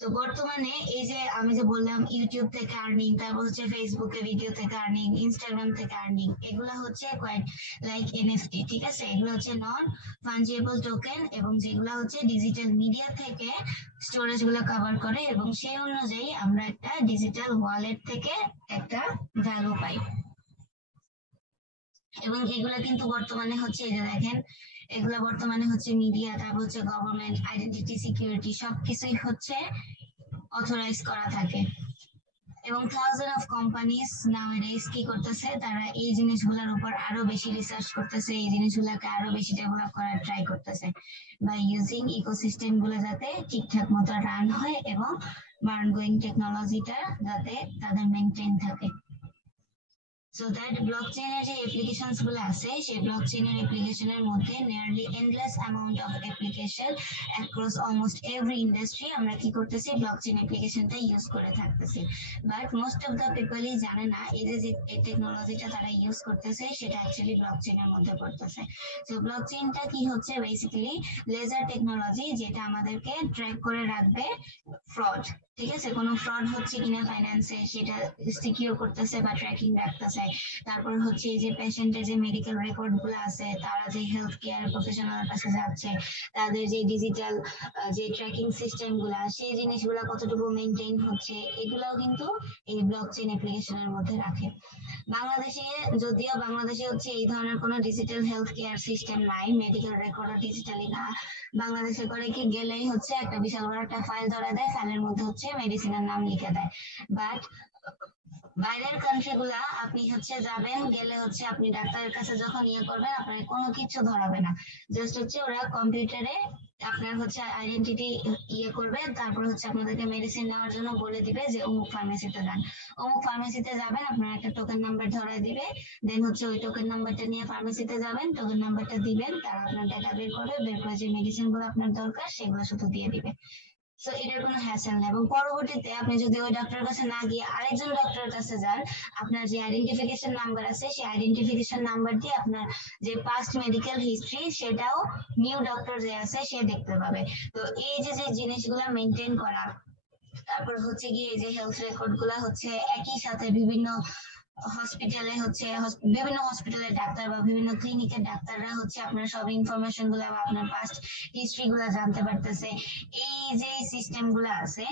তো বর্তমানে এই যে আমি যে বললাম ইউটিউব থেকে আর্নিং, তারপর হচ্ছে ফেসবুকে ভিডিও থেকে আর্নিং, ইনস্টাগ্রাম থেকে আর্নিং, এগুলা হচ্ছে কোয়াইট লাইক এনএফটি। ঠিক আছে, এগুলো হচ্ছে নন ফাঞ্জিবল টোকেন, এবং যেগুলো হচ্ছে ডিজিটাল মিডিয়া থেকে স্টোরেজ গুলো কভার করে, এবং সেই অনুযায়ী আমরা একটা ডিজিটাল ওয়ালেট থেকে একটা ভ্যালু পাই। এবং এগুলা কিন্তু বর্তমানে হচ্ছে এই যে দেখেন, এগুলা বর্তমানে হচ্ছে মিডিয়া, তারপর হচ্ছে গভর্নমেন্ট, আইডেন্টিটি সিকিউরিটি, সবকিছুই হচ্ছে অথরাইজ করা থাকে। এবং থাউজেন্ড অফ কোম্পানিজ নাওয়াডেজ কি করতেছে, তারা এই জিনিসগুলোর উপর আরো বেশি রিসার্চ করতেছে, এই জিনিসগুলোকে আরো বেশি ডেভেলপ করার ট্রাই করতেছে বাই ইউজিং ইকোসিস্টেম গুলো যাতে ঠিকঠাক মতো রান হয় এবং বার্ন গোয়িং টেকনোলজিটা যাতে তাদের মেনটেন থাকে। So that blockchain এর যে applications গুলো আছে সেই blockchain এর application এর মধ্যে nearly endless amount of application across almost every industry আমরা কি করতেছি blockchain applicationটা ইউজ করে থাকতেছি, but most of the people জানে না এই যে টেকনোলজিটা তারা ইউজ করতেছে সেটা অ্যাকচুয়ালি blockchain এর মধ্যে পড়তেছে। তো blockchainটা কি হচ্ছে বেসিক্যালি লেজার টেকনোলজি যেটা আমাদেরকে ট্র্যাক করে রাখবে ফ্রড, ঠিক আছে, কোনো ফ্রড হচ্ছে কিনা ফাইন্যান্সে সেটা সিকিউর করতেছে বা ট্র্যাকিং রাখতেছে। তারপর হচ্ছে এই যে পেশেন্টের যে মেডিকেল রেকর্ড গুলো আছে, তারা যে হেলথ কেয়ার প্রফেশনালের কাছে যাচ্ছে, তাদের যে ডিজিটাল যে ট্র্যাকিং সিস্টেম গুলা সেই জিনিসগুলো কতটুকু মেনটেন হচ্ছে, এগুলাও কিন্তু এই ব্লকচেইন অ্যাপ্লিকেশনের মধ্যে রাখে। যদিও বাংলাদেশে হচ্ছে এই ধরনের কোনো ডিজিটাল হেলথ কেয়ার সিস্টেম নাই, মেডিকেল রেকর্ড ডিজিটালি না। বাংলাদেশে করে কি গেলেই হচ্ছে একটা বিশাল বড় একটা ফাইল ধরা দেয়, ফাইলের মধ্যে হচ্ছে মেডিসিনের নাম লিখে দেয়। বাট বাইরের কান্ট্রি গুলা আপনি হচ্ছে যাবেন, গেলে হচ্ছে আপনি ডাক্তারের কাছে যখন করবেন আপনার কোনো কিছু ধরাবে না, জাস্ট হচ্ছে ওরা কম্পিউটারে আপনার হচ্ছে আইডেন্টিটি করবে, তারপর হচ্ছে আপনাদেরকে মেডিসিন নেওয়ার জন্য বলে দিবে যে অমুক ফার্মেসিতে যান, অমুক ফার্মেসিতে যাবেন, আপনার একটা টোকেন নাম্বার ধরায় দিবে, দেন হচ্ছে ওই টোকেন নাম্বারটা নিয়ে ফার্মেসিতে যাবেন, টোকেন নাম্বারটা দিবেন, তারা আপনার ডাটা বের করবে, বের করে যে মেডিসিন গুলো আপনার দরকার সেগুলো শুধু দিয়ে দিবে। সো এটার কোনো হ্যাসেল নেই। এবং পরবর্তীতে আপনি যদি ওই ডক্টরের কাছে না গিয়ে আরেকজন ডক্টরের কাছে যান, আপনার যে আইডেন্টিফিকেশন নাম্বার আছে সেই আইডেন্টিফিকেশন নাম্বার দিয়ে আপনার যে পাস্ট মেডিকেল হিস্ট্রি সেটাও নিউ ডক্টর যে আছে সে দেখতে পাবে। তো এই যে যে জিনিসগুলো মেনটেন করা, তারপর হচ্ছে গিয়ে এই যে হেলথ রেকর্ড গুলা হচ্ছে একই সাথে বিভিন্ন হসপিটালে হচ্ছে বিভিন্ন হসপিটালের ডাক্তার বা বিভিন্ন ক্লিনিকের ডাক্তাররা হচ্ছে আপনার সব ইনফরমেশন গুলা বা আপনার পাস্ট হিস্ট্রি গুলা জানতে পারতেছে। এই যে সিস্টেম গুলা আছে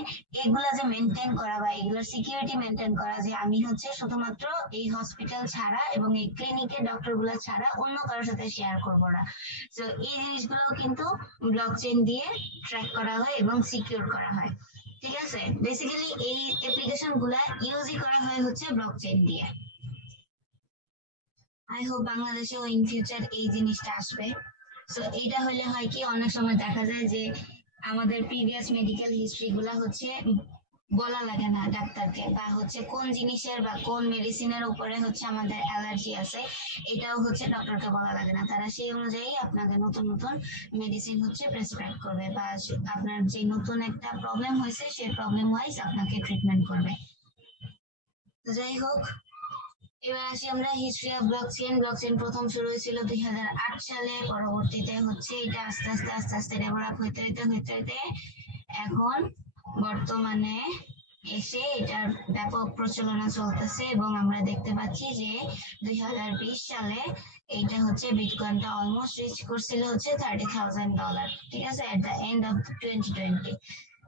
এগুলা যে মেনটেন করা বা এগুলোর সিকিউরিটি মেনটেন করা, যে আমি হচ্ছে শুধুমাত্র এই হসপিটাল ছাড়া এবং এই ক্লিনিকের ডক্টর গুলা ছাড়া অন্য কারোর সাথে শেয়ার করবো না। তো এই জিনিসগুলো কিন্তু ব্লকচেইন দিয়ে ট্র্যাক করা হয় এবং সিকিউর করা হয়। ঠিক আছে, বেসিক্যালি এই অ্যাপ্লিকেশন গুলা ইউজই করা হয় হচ্ছে ব্লকচেইন দিয়ে। আই হোপ বাংলাদেশেও ইন ফিউচার এই জিনিসটা আসবে। সো এইটা হলে হয় কি, অনেক সময় দেখা যায় যে আমাদের প্রিভিয়াস মেডিকেল হিস্ট্রি গুলা হচ্ছে বলা লাগে না ডাক্তারকে, বা হচ্ছে কোন জিনিসের বা কোন মেডিসিনের উপরে হচ্ছে আমাদের অ্যালার্জি আছে এটাও হচ্ছে ডক্টরকে বলা লাগে না, তারা সেই অনুযায়ী আপনাকে নতুন নতুন মেডিসিন হচ্ছে প্রেসক্রাইব করবে বা আপনার যে নতুন একটা প্রবলেম হয়েছে সেই প্রবলেম ওয়াইজ আপনাকে ট্রিটমেন্ট করবে। তো যাই হোক, এবার আসি আমরা হিস্ট্রি অফ ব্লকচেইন। ব্লকচেইন প্রথম শুরু হয়েছিল 2008 সালে, পরবর্তীতে হচ্ছে এটা আস্তে আস্তে আস্তে আস্তে ডেভেলপ হইতে হইতে হইতে হইতে এখন বর্তমানে এসে এটার ব্যাপক প্রচলনা চলতেছে এবং আমরা দেখতে পাচ্ছি যে 2020 সালে এইটা হচ্ছে বিটকয়েনটা অলমোস্ট রিচ করছিল হচ্ছে $30,000, ঠিক আছে, এট দ্য এন্ড অফ 2020।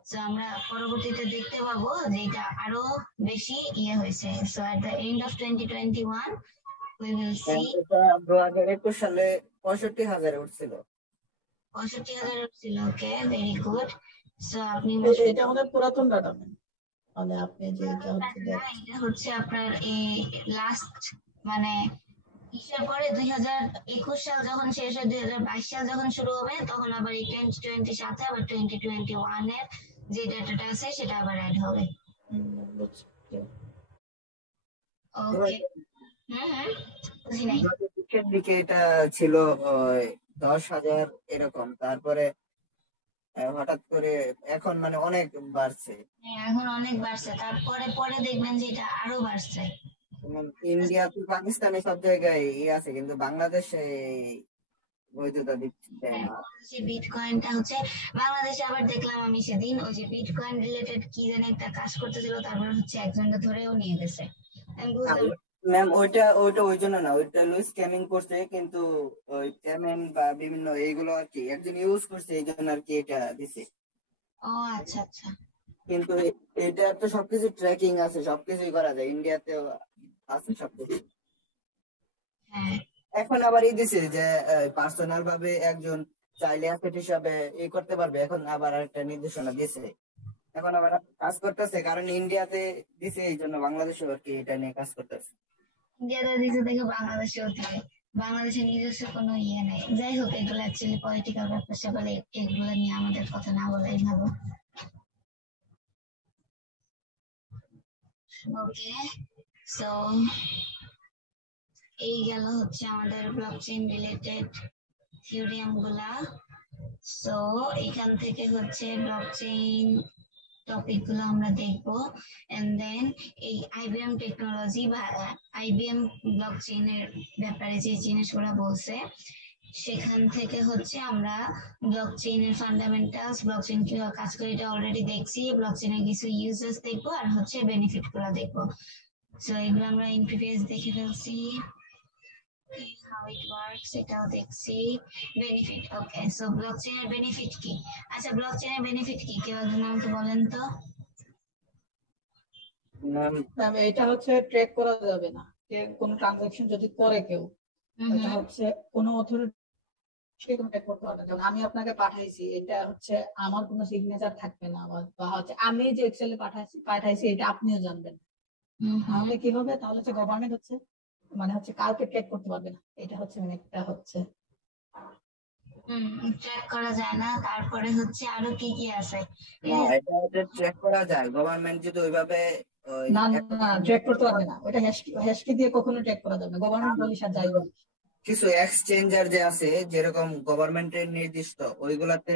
তো আমরা পরবর্তীতে দেখতে পাবো যে এটা আরো বেশি হয়েছে। So at the end of 2021 we will see 2021 সালে 65,000 উঠছিল। 65,000 উঠছিল। ওকে, ভেরি গুড। সো আপনি এটা আমাদের পুরাতন ডাটা, মানে আপনি যে এটা হচ্ছে আপনার এই লাস্ট মানে হিসাব করে 2021 সাল যখন শেষ হয় 2022 সাল যখন শুরু হবে তখন আবার এই 2020 সাথে আবার 2021 এর যে ডাটাটা আছে সেটা আবার অ্যাড হবে। ওকে, বুঝি নাই। দিকে এটা ছিল 10,000 এরকম, তারপরে হঠাৎ করে এখন মানে অনেক বাড়ছে। এখন অনেক বাড়ছে, তারপরে পরে দেখবেন যে এটা আরো বাড়ছে। ইন্ডিয়া পাকিস্তানে সব জায়গায় আছে, কিন্তু বাংলাদেশে বৈধতা দিচ্ছে না। বিটকয়েনটা হচ্ছে বাংলাদেশে আবার দেখলাম আমি সেদিন ওই যে বিটকয়েন রিলেটেড কি যেন একটা কাজ করতেছিল, তারপর হচ্ছে একজনকে ধরেও নিয়ে গেছে। আমি বুঝলাম ম্যাম ওইটা ওই জন্য না, ওইটা হলো স্ক্যামিং করছে, কিন্তু ওই পেমেন্ট বা বিভিন্ন এইগুলো আর কি একজন ইউজ করছে এই জন্য আর কি এটা দিছে। ও আচ্ছা আচ্ছা, কিন্তু এটা তো সবকিছু ট্র্যাকিং আছে, সবকিছুই করা যায়, ইন্ডিয়াতেও আছে সবকিছু। হ্যাঁ এখন আবার এই দিছে যে পার্সোনাল ভাবে একজন চাইলে অ্যাসেট হিসাবে করতে পারবে, এখন আবার একটা নির্দেশনা দিয়েছে এখন আবার কাজ করতেছে, কারণ ইন্ডিয়াতে দিছে এই জন্য বাংলাদেশে আর কি এটা নিয়ে কাজ করতেছে। ইন্ডিয়াতে দিকে দেখে বাংলাদেশেও দিবে, বাংলাদেশের নিজস্ব কোনো ইয়ে নেই। যাই হোক, এগুলো অ্যাকচুয়ালি পলিটিক্যাল ব্যাপার স্যাপার, এগুলো নিয়ে আমাদের কথা না বলাই ভালো। ওকে, সো এই গেল হচ্ছে আমাদের ব্লকচেইন রিলেটেড থিওরিয়াম গুলা। সো এখান থেকে হচ্ছে ব্লকচেইন টপিক গুলো আমরা দেখবো, এন্ড দেন এই আইবিএম টেকনোলজি বা আইবিএম ব্লকচেইনের ব্যাপারে যে জিনিসগুলো বলছে সেখান থেকে হচ্ছে আমরা ব্লকচেইনের ফান্ডামেন্টালস, ব্লকচেইন কিভাবে কাজ করে এটা অলরেডি দেখছি, ব্লকচেইনের কিছু ইউজেস দেখবো, আর হচ্ছে বেনিফিট গুলো দেখবো। সো এগুলো আমরা ইন প্রিভিয়াস দেখে ফেলছি, how it works এটাও দেখছি। বেনিফিট, ওকে, সো ব্লকচেইনের বেনিফিট কি? আচ্ছা, ব্লকচেইনের বেনিফিট কি কেউ একজন আমাকে বলেন তো। ম্যাম এটা হচ্ছে ট্র্যাক করা যাবে না, যে কোনো ট্রানজাকশন যদি করে কেউ, এটা হচ্ছে কোনো অথরিটি কোনো ট্র্যাক করতে পারবে না। যেমন আমি আপনাকে পাঠাইছি, এটা হচ্ছে আমার কোনো সিগনেচার থাকবে না, বা হচ্ছে আমি যে এক্সেলে পাঠাইছি এটা আপনিও জানবেন। তাহলে কি হবে? তাহলে হচ্ছে গভর্নমেন্ট হচ্ছে মানে হচ্ছে কাউকে ট্র্যাক করতে পারবে না। এটা হচ্ছে মানে একটা হচ্ছে ট্র্যাক করা যায় না। তারপরে হচ্ছে আরো কি কি আছে? না, এটা হচ্ছে ট্র্যাক করা যায়, গভর্নমেন্ট যদি ওইভাবে না না ট্র্যাক করতে পারবে না। ওটা হ্যাশকি দিয়ে কখনো ট্র্যাক করা যাবে না, গভর্নমেন্ট বলিস আর যাই বলিস। কিছু এক্সচেঞ্জার যে আছে যেরকম গভর্নমেন্টের নির্দিষ্ট, ওইগুলাতে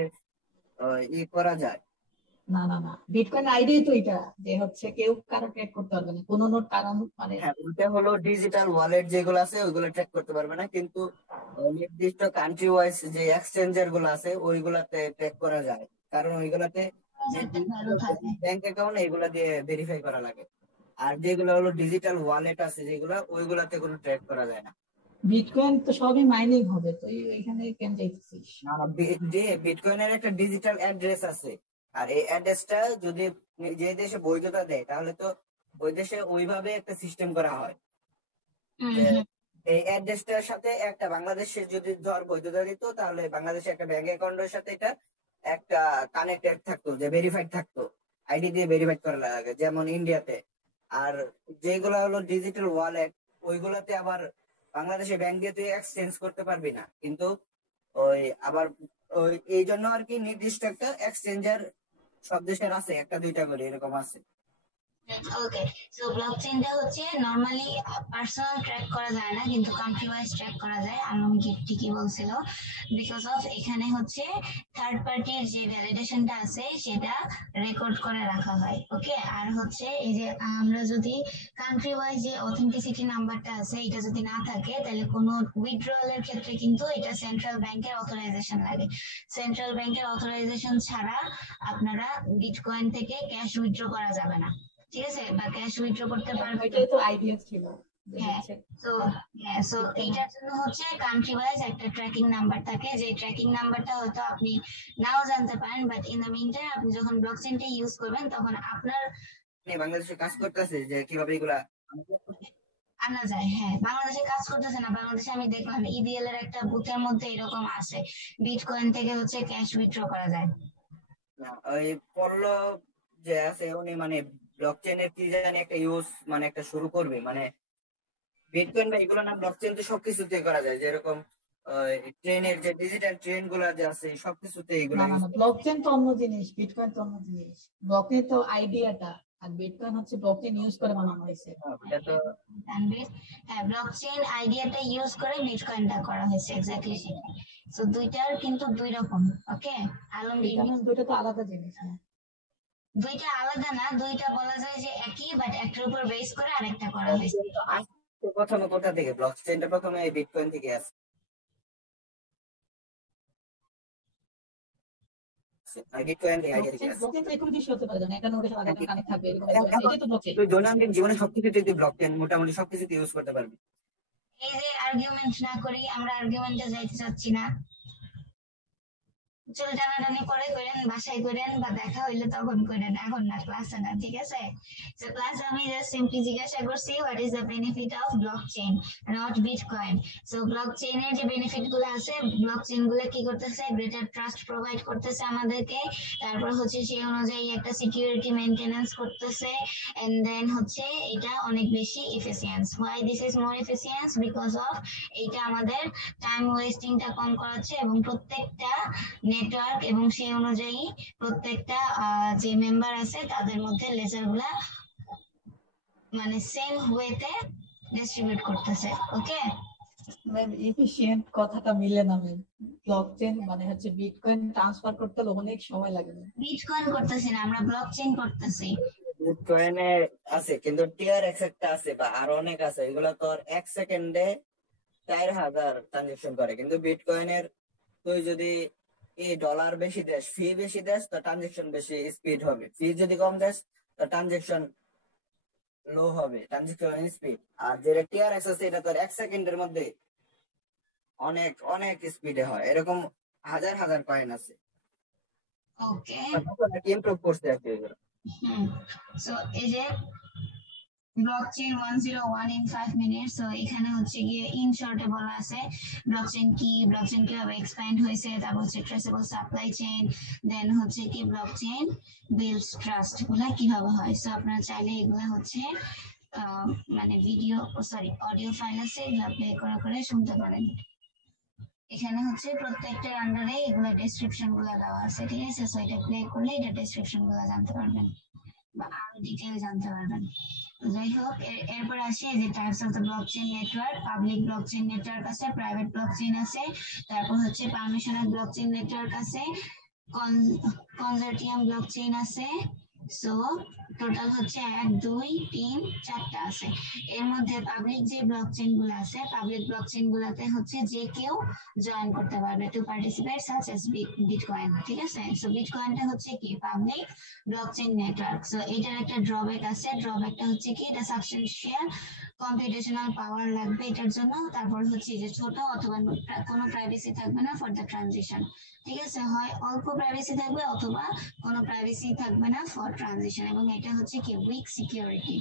ই করা যায়। না না না, বিটকয়েন আইডি তো এটা, যে হচ্ছে কেউ কারো ট্র্যাক করতে পারবে না, কোনো নোট কারণ মানে হ্যাঁ, ওইটা হলো ডিজিটাল ওয়ালেট যেগুলো আছে ওইগুলো ট্র্যাক করতে পারবে না, কিন্তু নির্দিষ্ট কান্ট্রি ওয়াইজ যে এক্সচেঞ্জার গুলো আছে ওইগুলাতে ট্র্যাক করা যায়, কারণ ওইগুলাতে ব্যাংক অ্যাকাউন্ট এগুলা দিয়ে ভেরিফাই করা লাগে। আর যেগুলো হলো ডিজিটাল ওয়ালেট আছে যেগুলো, ওইগুলাতে কোনো ট্র্যাক করা যায় না। বিটকয়েন তো সবই মাইনিং হবে, তো এখানে কেন চাইতেছিস? না না, বিটকয়েনের একটা ডিজিটাল অ্যাড্রেস আছে, আর এই অ্যাড্রেসটা যদি যে দেশে বৈধতা দেয় তাহলে তো ওই দেশে ওইভাবে একটা সিস্টেম করা হয় যে এই অ্যাড্রেসটার সাথে একটা বাংলাদেশের যদি ধর বৈধতা দিত, তাহলে বাংলাদেশের একটা ব্যাংক অ্যাকাউন্টের সাথে এটা একটা কানেক্টেড থাকতো, যে ভেরিফাইড থাকতো, আইডি দিয়ে ভেরিফাইড করা লাগে, যেমন ইন্ডিয়াতে। আর যেগুলো হলো ডিজিটাল ওয়ালেট, ওইগুলোতে আবার বাংলাদেশে ব্যাংক দিয়ে তুই এক্সচেঞ্জ করতে পারবি না, কিন্তু ওই আবার ওই এই জন্য আর কি নির্দিষ্ট একটা এক্সচেঞ্জার সব দেশের আছে, একটা দুইটা করে এরকম আছে। ওকে, সো ব্লকচেইনটা হচ্ছে নরমালি পার্সোনাল ট্র্যাক করা যায় না, কিন্তু কান্ট্রি ওয়াইজ ট্র্যাক করা যায়। আলমগীর ঠিকই বলছিল, বিকজ অফ এখানে হচ্ছে থার্ড পার্টির যে ভ্যালিডেশনটা আছে সেটা রেকর্ড করে রাখা হয়। ওকে, আর হচ্ছে এই যে আমরা যদি কান্ট্রি ওয়াইজ যে অথেন্টিসিটি নাম্বারটা আছে এটা যদি না থাকে, তাহলে কোনো উইথড্রয়ালের ক্ষেত্রে কিন্তু এটা সেন্ট্রাল ব্যাংকের অথরাইজেশন লাগে। সেন্ট্রাল ব্যাংকের অথরাইজেশন ছাড়া আপনারা বিটকয়েন থেকে ক্যাশ উইথড্র করা যাবে না, ঠিক আছে, বা ক্যাশ উইথড্র করতে পারবে। ওইটাই তো আইডিয়া ছিল। হ্যাঁ, সো এইটার জন্য হচ্ছে কান্ট্রি ওয়াইজ একটা ট্র্যাকিং নাম্বার থাকে, যে ট্র্যাকিং নাম্বারটা হয়তো আপনি নাও জানতে পারেন, but in the mean time আপনি যখন ব্লকচেইনটা ইউজ করবেন তখন আপনার বাংলাদেশে কাজ করতেছে যে কিভাবে এগুলা আনা যায়। হ্যাঁ, বাংলাদেশে কাজ করতেছে না, বাংলাদেশে আমি দেখলাম ইডিএল এর একটা বুথের মধ্যে এরকম আছে, বিটকয়েন থেকে হচ্ছে ক্যাশ উইথড্র করা যায়। ওই পল্লব যে আছে উনি মানে ব্লকচেইনের কি জানি একটা ইউজ মানে একটা শুরু করবে, মানে বিটকয়েন বা এগুলো না, ব্লকচেইন তো সবকিছুতে করা যায়, যেরকম ট্রেনের যে ডিজিটাল ট্রেন গুলা যে আছে সবকিছুতে এগুলো না না না, ব্লকচেইন তো অন্য জিনিস, বিটকয়েন তো অন্য জিনিস। ব্লকচেইন তো আইডিয়াটা, আর বিটকয়েন হচ্ছে ব্লকচেইন ইউজ করে বানানো হয়েছে। এটা তো হ্যাঁ, ব্লকচেইন আইডিয়াটা ইউজ করে বিটকয়েনটা করা হয়েছে, এক্স্যাক্টলি সেটাই। সো দুইটার কিন্তু দুই রকম। ওকে, আলমগীর, দুইটা তো আলাদা জিনিস। হ্যাঁ, দুইটা আলাদা না, দুইটা বলা যায় যে একই, বাট একটার উপর বেস করে আরেকটা করা হয়েছে। প্রথমে কোথা থেকে ব্লকচেইনটা প্রথমে বিটকয়েন থেকে আসে, বিটকয়েন থেকে আইডিয়া থেকে আসে। ব্লকচেইন তো এরকম দৃশ্য হতে পারে, যেমন একটা নোটের সাথে একটা কানেক্ট থাকবে, এরকম এটাই তো ব্লকচেইন। তুই দৈনন্দিন জীবনে সবকিছুতে তুই ব্লকচেইন মোটামুটি সবকিছুতে ইউজ করতে পারবি। এই যে আর্গুমেন্ট না করি, আমরা আর্গুমেন্টে যাইতে চাচ্ছি না। চুল টানাটানি করে করেন, বাসায় করেন, বা দেখা হইলে তখন করেন, এখন না, ক্লাসে না, ঠিক আছে? তো ক্লাসে আমি জাস্ট সিম্পলি জিজ্ঞাসা করছি what is the benefit of block chain, not bitcoin. So block চেইনের যে বেনিফিট গুলো আছে, ব্লক চেইন গুলো কি করতেছে, গ্রেটার ট্রাস্ট প্রোভাইড করতেছে আমাদেরকে, তারপর হচ্ছে সেই অনুযায়ী একটা সিকিউরিটি মেনটেনেন্স করতেছে, এন্ড দেন হচ্ছে এটা অনেক বেশি efficiency. Why this is more efficiency? Because of এইটা আমাদের টাইম ওয়েস্টিংটা কম করাচ্ছে, এবং প্রত্যেকটা নেটওয়ার্ক এবং সেই অনুযায়ী প্রত্যেকটা যে মেম্বার আছে তাদের মধ্যে লেজার গুলা মানে সেম ওয়েতে ডিস্ট্রিবিউট করতেছে। ওকে, ম্যাম এফিশিয়েন্ট কথাটা মিলে না ম্যাম। ব্লকচেন মানে হচ্ছে বিটকয়েন ট্রান্সফার করতে হলে অনেক সময় লাগে ম্যাম। বিটকয়েন করতেছি না আমরা, ব্লকচেন করতেছি। বিটকয়েনে আছে, কিন্তু টিআরএক্স একটা আছে বা আরো অনেক আছে, এগুলো তোর 1 সেকেন্ডে 4000 ট্রানজেকশন করে। কিন্তু বিটকয়েনের তুই যদি ডলার বেশি দেশ, ফি বেশি দেশ, তো ট্রানজেকশন বেশি স্পিড হবে। ফি যদি কম দেশ, তো ট্রানজেকশন লো হবে, ট্রানজেকশন স্পিড। আর যেটা টিআরএক্স আছে এটা তোর 1 সেকেন্ডের মধ্যে অনেক অনেক স্পিডে হয়। এরকম হাজার হাজার কয়েন আছে, ওকে, ইমপ্রুভ করছে আর কি এগুলো। সো এই যে ব্লকচেন 101 in 5 minutes, সো এখানে হচ্ছে গিয়ে ইন শর্টে বলা আছে ব্লকচেন কি, ব্লকচেন কিভাবে এক্সপ্যান্ড হয়েছে, তারপর হচ্ছে ট্রেসেবল সাপ্লাই চেইন, দেন হচ্ছে কি ব্লকচেন বিল্ডস ট্রাস্ট, গুলা কিভাবে হয়। সো আপনারা চাইলে এগুলা হচ্ছে মানে ভিডিও সরি অডিও ফাইল আছে, এগুলা প্লে করে শুনতে পারেন। এখানে হচ্ছে প্রত্যেকটার আন্ডারে এগুলা ডেসক্রিপশন গুলা দেওয়া আছে, ঠিক আছে? সো এটা প্লে করলে এটা ডেসক্রিপশন গুলা জানতে পারবেন বা আরো ডিটেইল জানতে পারবেন। যাই হোক, এরপর আসি যে types of the blockchain network. Public blockchain network আছে, প্রাইভেট ব্লকচেন আছে, তারপর হচ্ছে পারমিশনাল ব্লকচেন নেটওয়ার্ক আছে, কনসোর্টিয়াম ব্লকচেন আছে। সো টোটাল হচ্ছে 1 2 3 4টা আছে। এর মধ্যে পাবলিক যে ব্লকচেন গুলো আছে, পাবলিক ব্লকচেন গুলাতে হচ্ছে যে কেউ জয়েন করতে পারবে to participate such as bitcoin, ঠিক আছে? সো বিটকয়েনটা হচ্ছে কি পাবলিক ব্লকচেন নেটওয়ার্ক। সো এটার একটা ড্রব্যাক আছে, ড্রব্যাকটা হচ্ছে কি এটা সাবস্টেন্সিয়াল কম্পিউটেশনাল পাওয়ার লাগবে এটার জন্য, তারপর হচ্ছে যে ছোট অথবা কোনো প্রাইভেসি থাকবে না ফর দ্য ট্রানজিশন, ঠিক আছে? হয় অল্প প্রাইভেসি থাকবে অথবা কোনো প্রাইভেসি থাকবে না ফর ট্রানজিশন, এবং এটা হচ্ছে কি উইক সিকিউরিটি।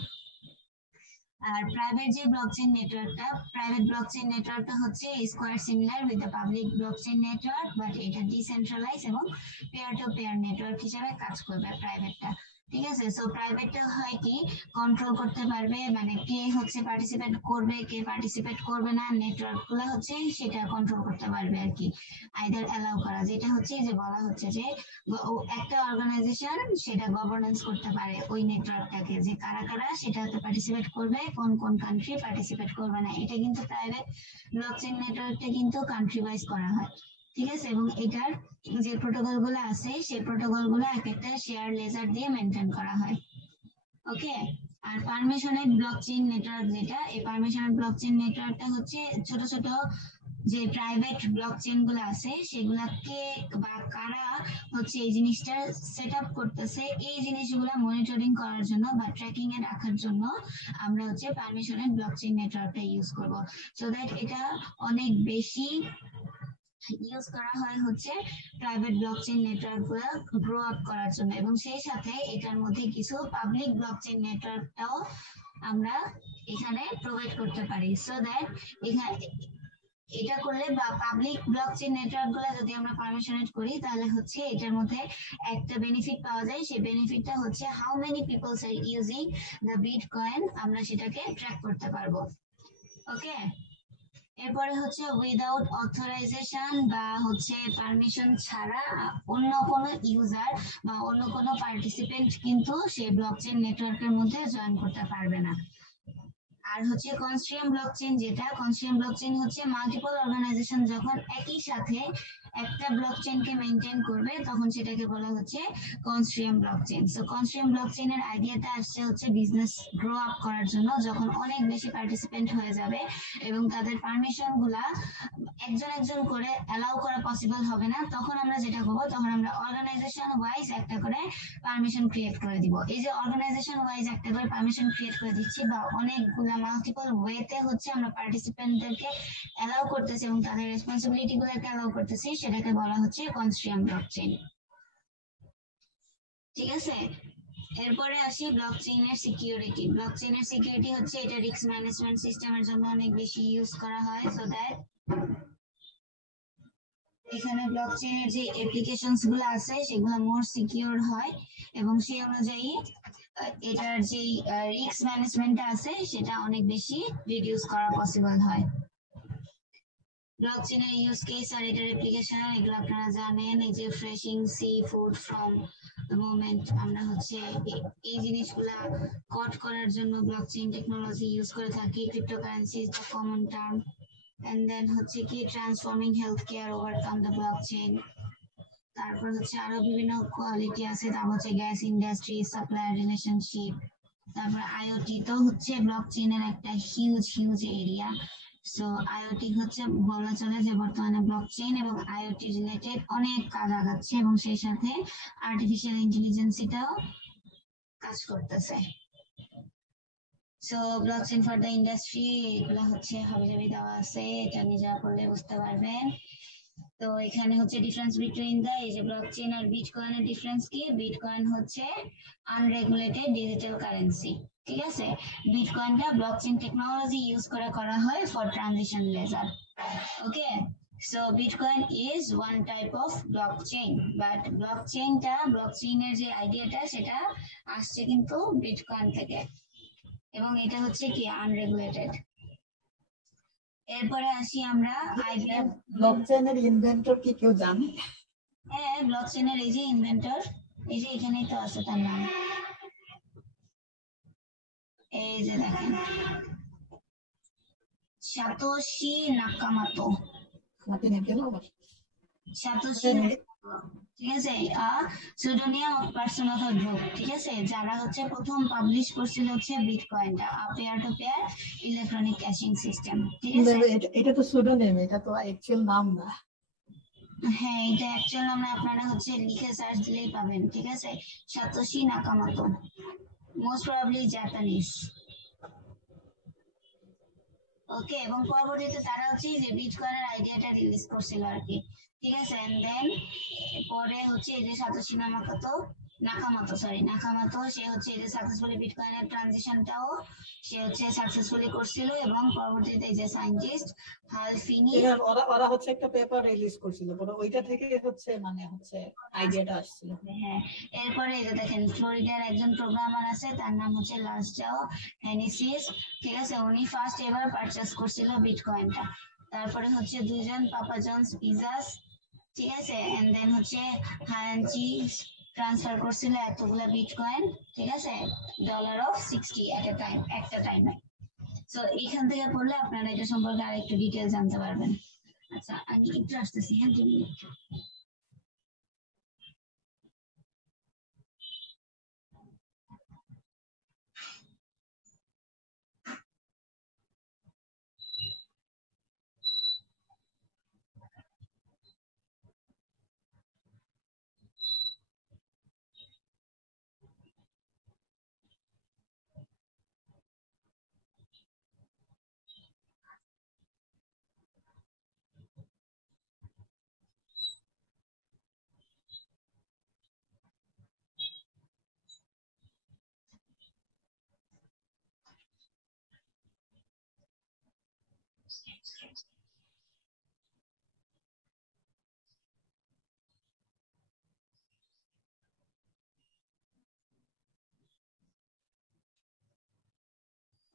আর প্রাইভেট যে ব্লকচেন নেটওয়ার্কটা, প্রাইভেট ব্লকচেন নেটওয়ার্কটা হচ্ছে square similar with the public blockchain network, but এটা ডিসেন্ট্রালাইজ এবং পেয়ার টু পেয়ার নেটওয়ার্ক হিসেবে কাজ করবে প্রাইভেটটা, ঠিক আছে? সো প্রাইভেটটা হয় কি কন্ট্রোল করতে পারবে, মানে কে হচ্ছে পার্টিসিপেট করবে, কে পার্টিসিপেট করবে না, নেটওয়ার্ক গুলো হচ্ছে সেটা কন্ট্রোল করতে পারবে আর কি, আইদার অ্যালাউ করা, যেটা হচ্ছে যে বলা হচ্ছে যে একটা অর্গানাইজেশন সেটা গভর্নেন্স করতে পারে ওই নেটওয়ার্কটাকে, যে কারা কারা সেটাতে পার্টিসিপেট করবে, কোন কোন কান্ট্রি পার্টিসিপেট করবে না। এটা কিন্তু প্রাইভেট ব্লকচেন নেটওয়ার্কটা কিন্তু কান্ট্রি ওয়াইজ করা হয়, ঠিক আছে? এবং এটার যে প্রোটোকল গুলো আছে সেই প্রোটোকল গুলো এক একটা শেয়ার লেজার দিয়ে মেনটেন করা হয়। ওকে, আর পারমিশনের ব্লকচেন নেটওয়ার্ক যেটা, এই পারমিশনের ব্লকচেন নেটওয়ার্কটা হচ্ছে ছোট ছোট যে প্রাইভেট ব্লকচেন গুলো আছে সেগুলাকে বা কারা হচ্ছে এই জিনিসটা সেট আপ করতেছে, এই জিনিসগুলো মনিটরিং করার জন্য বা ট্র্যাকিং এ রাখার জন্য আমরা হচ্ছে পারমিশনের ব্লকচেন নেটওয়ার্কটা ইউজ করব, সো দ্যাট এটা অনেক বেশি ইউজ করা হয় হচ্ছে প্রাইভেট ব্লকচেন নেটওয়ার্ক গুলো গ্রো আপ করার জন্য, এবং সেই সাথে এটার মধ্যে কিছু পাবলিক ব্লকচেন নেটওয়ার্কটাও আমরা এখানে প্রোভাইড করতে পারি, সো দ্যাট এখানে এটা করলে বা পাবলিক ব্লকচেন নেটওয়ার্ক গুলো যদি আমরা পারমিশনেট করি তাহলে হচ্ছে এটার মধ্যে একটা বেনিফিট পাওয়া যায়, সেই বেনিফিটটা হচ্ছে how many people's are using the bitcoin, আমরা সেটাকে ট্র্যাক করতে পারবো। ওকে, এরপরে হচ্ছে উইদাউট অথরাইজেশন বা হচ্ছে পারমিশন ছাড়া অন্য কোনো ইউজার বা অন্য কোনো পার্টিসিপেন্ট কিন্তু সেই ব্লকচেন নেটওয়ার্কের মধ্যে জয়েন করতে পারবে না। আর হচ্ছে কনসোর্টিয়াম ব্লকচেন যেটা, কনসোর্টিয়াম ব্লকচেন হচ্ছে মাল্টিপল অর্গানাইজেশন যখন একই সাথে একটা ব্লকচেনকে মেনটেন করবে তখন সেটাকে বলা হচ্ছে কনসোর্টিয়াম ব্লকচেন। সো কনসোর্টিয়াম ব্লকচেনের আইডিয়াটা আসছে হচ্ছে বিজনেস গ্রো আপ করার জন্য, যখন অনেক বেশি পার্টিসিপেন্ট হয়ে যাবে এবং তাদের পারমিশন গুলা একজন একজন করে অ্যালাউ করা পসিবল হবে না, তখন আমরা যেটা করবো তখন আমরা অর্গানাইজেশন ওয়াইজ একটা করে পারমিশন ক্রিয়েট করে দিব। এই যে অর্গানাইজেশন ওয়াইজ একটা করে পারমিশন ক্রিয়েট করে দিচ্ছি বা অনেকগুলা মাল্টিপল ওয়েতে হচ্ছে আমরা পার্টিসিপেন্টদেরকে অ্যালাউ করতেছি এবং তাদের রেসপন্সিবিলিটি গুলোকে অ্যালাউ করতেছি, সেটাকে বলা হচ্ছে কনসর্টিয়াম ব্লকচেইন। ঠিক আছে, এরপরে আসি ব্লকচেইনের সিকিউরিটি। ব্লকচেইনের সিকিউরিটি হচ্ছে এটা রিস্ক ম্যানেজমেন্ট সিস্টেমের জন্য অনেক বেশি ইউজ করা হয়, সো দ্যাট এখানে ব্লকচেইনের যে অ্যাপ্লিকেশনস গুলো আছে সেগুলো মোর সিকিউর হয় এবং সেই অনুযায়ী এটার যে রিস্ক ম্যানেজমেন্টটা আছে সেটা অনেক বেশি রিডিউস করা পসিবল হয়। ব্লকচেইনের ইউজ কেস আর এটার অ্যাপ্লিকেশন এগুলো আপনারা জানেন। এই যে freshing sea food from the moment আমরা হচ্ছে এই জিনিসগুলা কট করার জন্য ব্লকচেইন টেকনোলজি ইউজ করে থাকি। Cryptocurrency is the common term. And then হচ্ছে কি transforming health care overcome the blockchain. তারপর হচ্ছে আরো বিভিন্ন কোয়ালিটি আছে, তা হচ্ছে গ্যাস ইন্ডাস্ট্রি, সাপ্লায়ার রিলেশনশিপ। তারপর আইওটি তো হচ্ছে ব্লকচেইনের একটা হিউজ এরিয়া। সো আইওটি হচ্ছে বলা চলে যে বর্তমানে ব্লকচেইন এবং আইওটি রিলেটেড অনেক কাজ আগাচ্ছে এবং সেই সাথে আর্টিফিশিয়াল ইন্টেলিজেন্সিটাও কাজ করতেছে। So blockchain for the industry এগুলো হচ্ছে হাবিজাবি দেওয়া আছে, এটা নিজেরা পড়লে বুঝতে পারবেন। তো এখানে হচ্ছে ডিফারেন্স বিটুইন দা এই যে ব্লকচেইন আর বিটকয়েনের ডিফারেন্স কি? বিটকয়েন হচ্ছে আনরেগুলেটেড ডিজিটাল কারেন্সি, ঠিক আছে। বিটকয়েনটা ব্লকচেইন টেকনোলজি ইউজ করে করা হয় for transition ledger. Okay, so bitcoin is one type of blockchain, but ব্লকচেইনের যে আইডিয়াটা সেটা আসছে কিন্তু বিটকয়েন থেকে এবং এটা হচ্ছে কি আনরেগুলেটেড। এরপরে আসি আমরা আইবিএম। ব্লকচেইনের ইনভেন্টর কি কেউ জানে? হ্যাঁ, ব্লকচেইনের এই যে ইনভেন্টর, এই যে এখানেই তো আছে তার নাম, এই যে দেখেন সাতোশি নাকামোটো। সাতোশি, ঠিক আছে, pseudonym of person of a group, ঠিক আছে, যারা হচ্ছে প্রথম পাবলিশ করছিল হচ্ছে বিটকয়েনটা, peer to peer electronic cashing system, ঠিক আছে। এটা তো সুডোনিম, এটা তো অ্যাকচুয়াল নাম না। হ্যাঁ, এটা অ্যাকচুয়াল নাম আপনারা হচ্ছে লিখে সার্চ দিলেই পাবেন, ঠিক আছে। Satoshi Nakamoto, most probably Japanese. Okay, এবং পরবর্তীতে তারা হচ্ছে যে বিটকয়েনের আইডিয়াটা রিলিজ করছিল আর কি, ঠিক আছে। এন্ড দেন পরে হচ্ছে এই যে সাতোশি নাকামোটো সে হচ্ছে এই যে সাকসেসফুলি বিটকয়েনের ট্রানজিশনটাও সে হচ্ছে সাকসেসফুলি করছিল এবং পরবর্তীতে এই যে সায়েন্টিস্ট হাল ফিনি ওরা হচ্ছে একটা পেপার রিলিজ করছিল, পরে ওইটা থেকে হচ্ছে আইডিয়াটা আসছিল। হ্যাঁ, এরপরে এই যে দেখেন ফ্লোরিডার একজন প্রোগ্রামার আছে, তার নাম হচ্ছে লাসজাও হেনিসিস, ঠিক আছে। উনি ফার্স্ট এবার পারচেজ করছিল বিটকয়েনটা। তারপরে হচ্ছে দুইজন পাপা জনস পিজাস, ঠিক আছে, এন্ড দেন হচ্ছে হায়ানচি ট্রান্সফার করছিল এতগুলা বিটকয়েন, ঠিক আছে, $60 এট এ টাইম, একটা টাইমে। সো এখান থেকে পড়লে আপনারা এটা সম্পর্কে আরেকটু ডিটেইল জানতে পারবেন। আচ্ছা, আমি একটু আসতেছি, হ্যাঁ 2 মিনিট।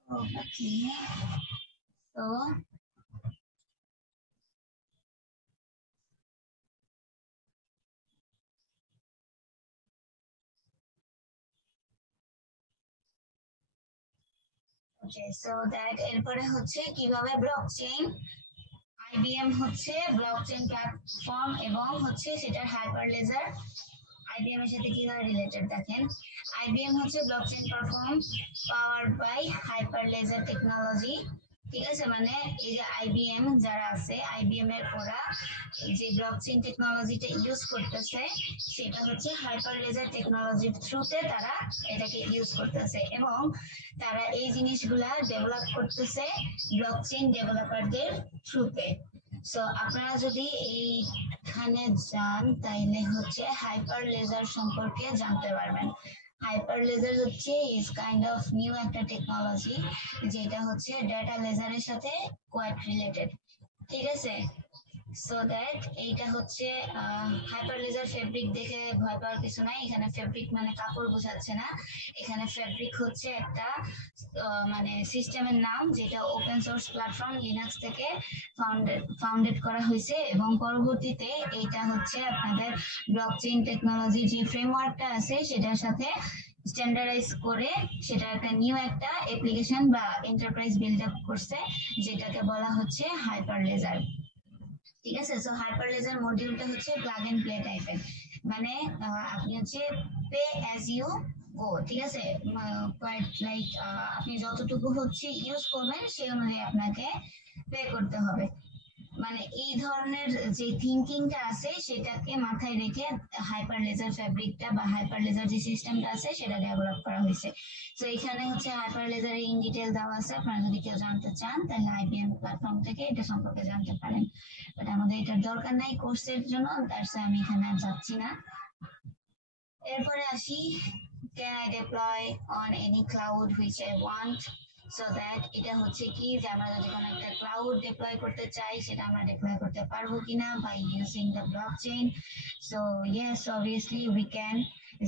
ওকে, তো ওকে, সো দ্যাট এরপরে হচ্ছে কিভাবে ব্লকচেইন আইবিএম হচ্ছে ব্লকচেইন প্ল্যাটফর্ম এবং হচ্ছে সেটার হাইপারলেজার আইবিএম এর সাথে কিভাবে রিলেটেড দেখেন। আইবিএম হচ্ছে blockchain platform powered by Hyperledger technology, ঠিক আছে। মানে এই যে আইবিএম যারা আছে, আইবিএম এর ওরা যে ব্লকচেইন টেকনোলজিটা ইউজ করতেছে সেটা হচ্ছে হাইপারলেজার টেকনোলজির থ্রুতে তারা এটাকে ইউজ করতেছে এবং তারা এই জিনিসগুলা ডেভেলপ করতেছে ব্লকচেইন ডেভেলপারদের থ্রুতে। সো আপনারা যদি এইখানে যান তাইলে হচ্ছে হাইপার লেজার সম্পর্কে জানতে পারবেন। হাইপার লেজার হচ্ছে ইজ কাইন্ড অফ নিউ একটা টেকনোলজি, যেটা হচ্ছে ডেটা লেজারের সাথে কোয়াইট রিলেটেড, ঠিক আছে। সো দ্যাট এইটা হচ্ছে হাইপার লেজার ফেব্রিক দেখে ভয় পাওয়ার কিছু নাই। এখানে ফেব্রিক মানে কাপড় বোঝাচ্ছে না, এখানে ফেব্রিক হচ্ছে একটা মানে সিস্টেমের নাম, যেটা ওপেন সোর্স প্ল্যাটফর্ম লিনাক্স থেকে ফাউন্ডেড করা হয়েছে, এবং পরবর্তীতে এইটা হচ্ছে আপনাদের ব্লকচেইন টেকনোলজি যে ফ্রেমওয়ার্কটা আছে সেটার সাথে স্ট্যান্ডার্ডাইজ করে সেটা একটা নিউ একটা অ্যাপ্লিকেশন বা এন্টারপ্রাইজ বিল্ড আপ করছে, যেটাকে বলা হচ্ছে হাইপার লেজার, ঠিক আছে। সো হাইপার লেজার মডিউলটা হচ্ছে প্লাগ এন্ড প্লে টাইপের, মানে আপনি হচ্ছে পে অ্যাজ ইউ গো, ঠিক আছে। লাইক আপনি যতটুকু হচ্ছে ইউজ করবেন সেই অনুযায়ী আপনাকে পে করতে হবে। মানে এই ধরনের যে থিঙ্কিংটা আছে সেটাকে মাথায় রেখে হাইপার লেজার ফ্যাব্রিকটা বা হাইপার লেজার যে সিস্টেমটা আছে সেটা ডেভেলপ করা হয়েছে। তো এখানে হচ্ছে হাইপার লেজার ইন ডিটেল দেওয়া আছে, আপনারা যদি কেউ জানতে চান তাহলে আইবিএম প্ল্যাটফর্ম থেকে এটা সম্পর্কে জানতে পারেন, বাট আমাদের এটার দরকার নাই কোর্সের জন্য, দ্যাটস আমি এখানে আর যাচ্ছি না। এরপরে আসি, can I deploy on any cloud which I want? So that এটা হচ্ছে কি যে আমরা যদি কোনো একটা ক্লাউড ডিপ্লয় করতে চাই সেটা আমরা ডিপ্লয় করতে পারবো কিনা by using the blockchain. So yes, obviously we can.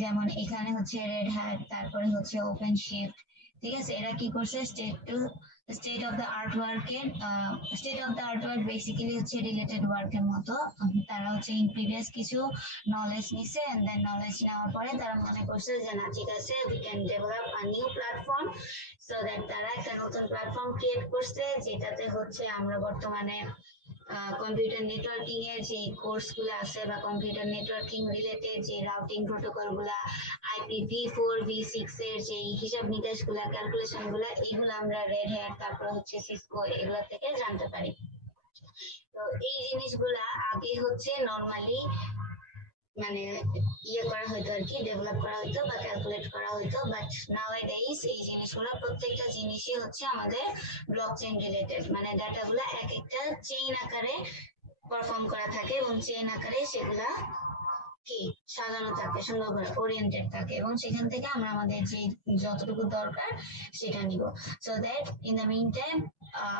যেমন এখানে হচ্ছে রেড হ্যাট, তারপরে হচ্ছে ওপেন শিফট, ঠিক আছে। এরা কি করছে, স্টেট অফ দ্য আর্ট ওয়ার্কের state of the art work basically হচ্ছে রিলেটেড ওয়ার্কের মতো। তারা হচ্ছে ইন প্রিভিয়াস কিছু নলেজ নিছে, এন্ড দেন নলেজ নেওয়ার পরে তারা মনে করছে যে না ঠিক আছে, we can develop a new platform. So that তারা একটা নতুন প্ল্যাটফর্ম ক্রিয়েট করছে, যেটাতে হচ্ছে আমরা বর্তমানে কম্পিউটার নেটওয়ার্কিং এর যে কোর্স গুলো আছে বা কম্পিউটার নেটওয়ার্কিং রিলেটেড যে রাউটিং প্রোটোকল গুলা, IPv4 v6 এর যে হিসাব নিকাশ গুলা, ক্যালকুলেশন গুলা, এগুলো আমরা রেড হ্যাট তারপর হচ্ছে সিসকো এগুলো থেকে জানতে পারি। তো এই জিনিসগুলা আগে হচ্ছে নরমালি মানে ইয়ে করা হয়তো আর কি, ডেভেলপ করা হয়তো বা ক্যালকুলেট করা হয়তো, বাট নাওয়াডেইজ এই জিনিসগুলো প্রত্যেকটা জিনিসই হচ্ছে আমাদের ব্লকচেইন রিলেটেড, মানে ডাটাগুলো এক একটা চেইন আকারে পারফর্ম করা থাকে এবং চেইন আকারে সেগুলা কি সাজানো থাকে, সুন্দরভাবে ওরিয়েন্টেড থাকে, এবং সেখান থেকে আমরা আমাদের যে যতটুকু দরকার সেটা নিব। So that in the mean time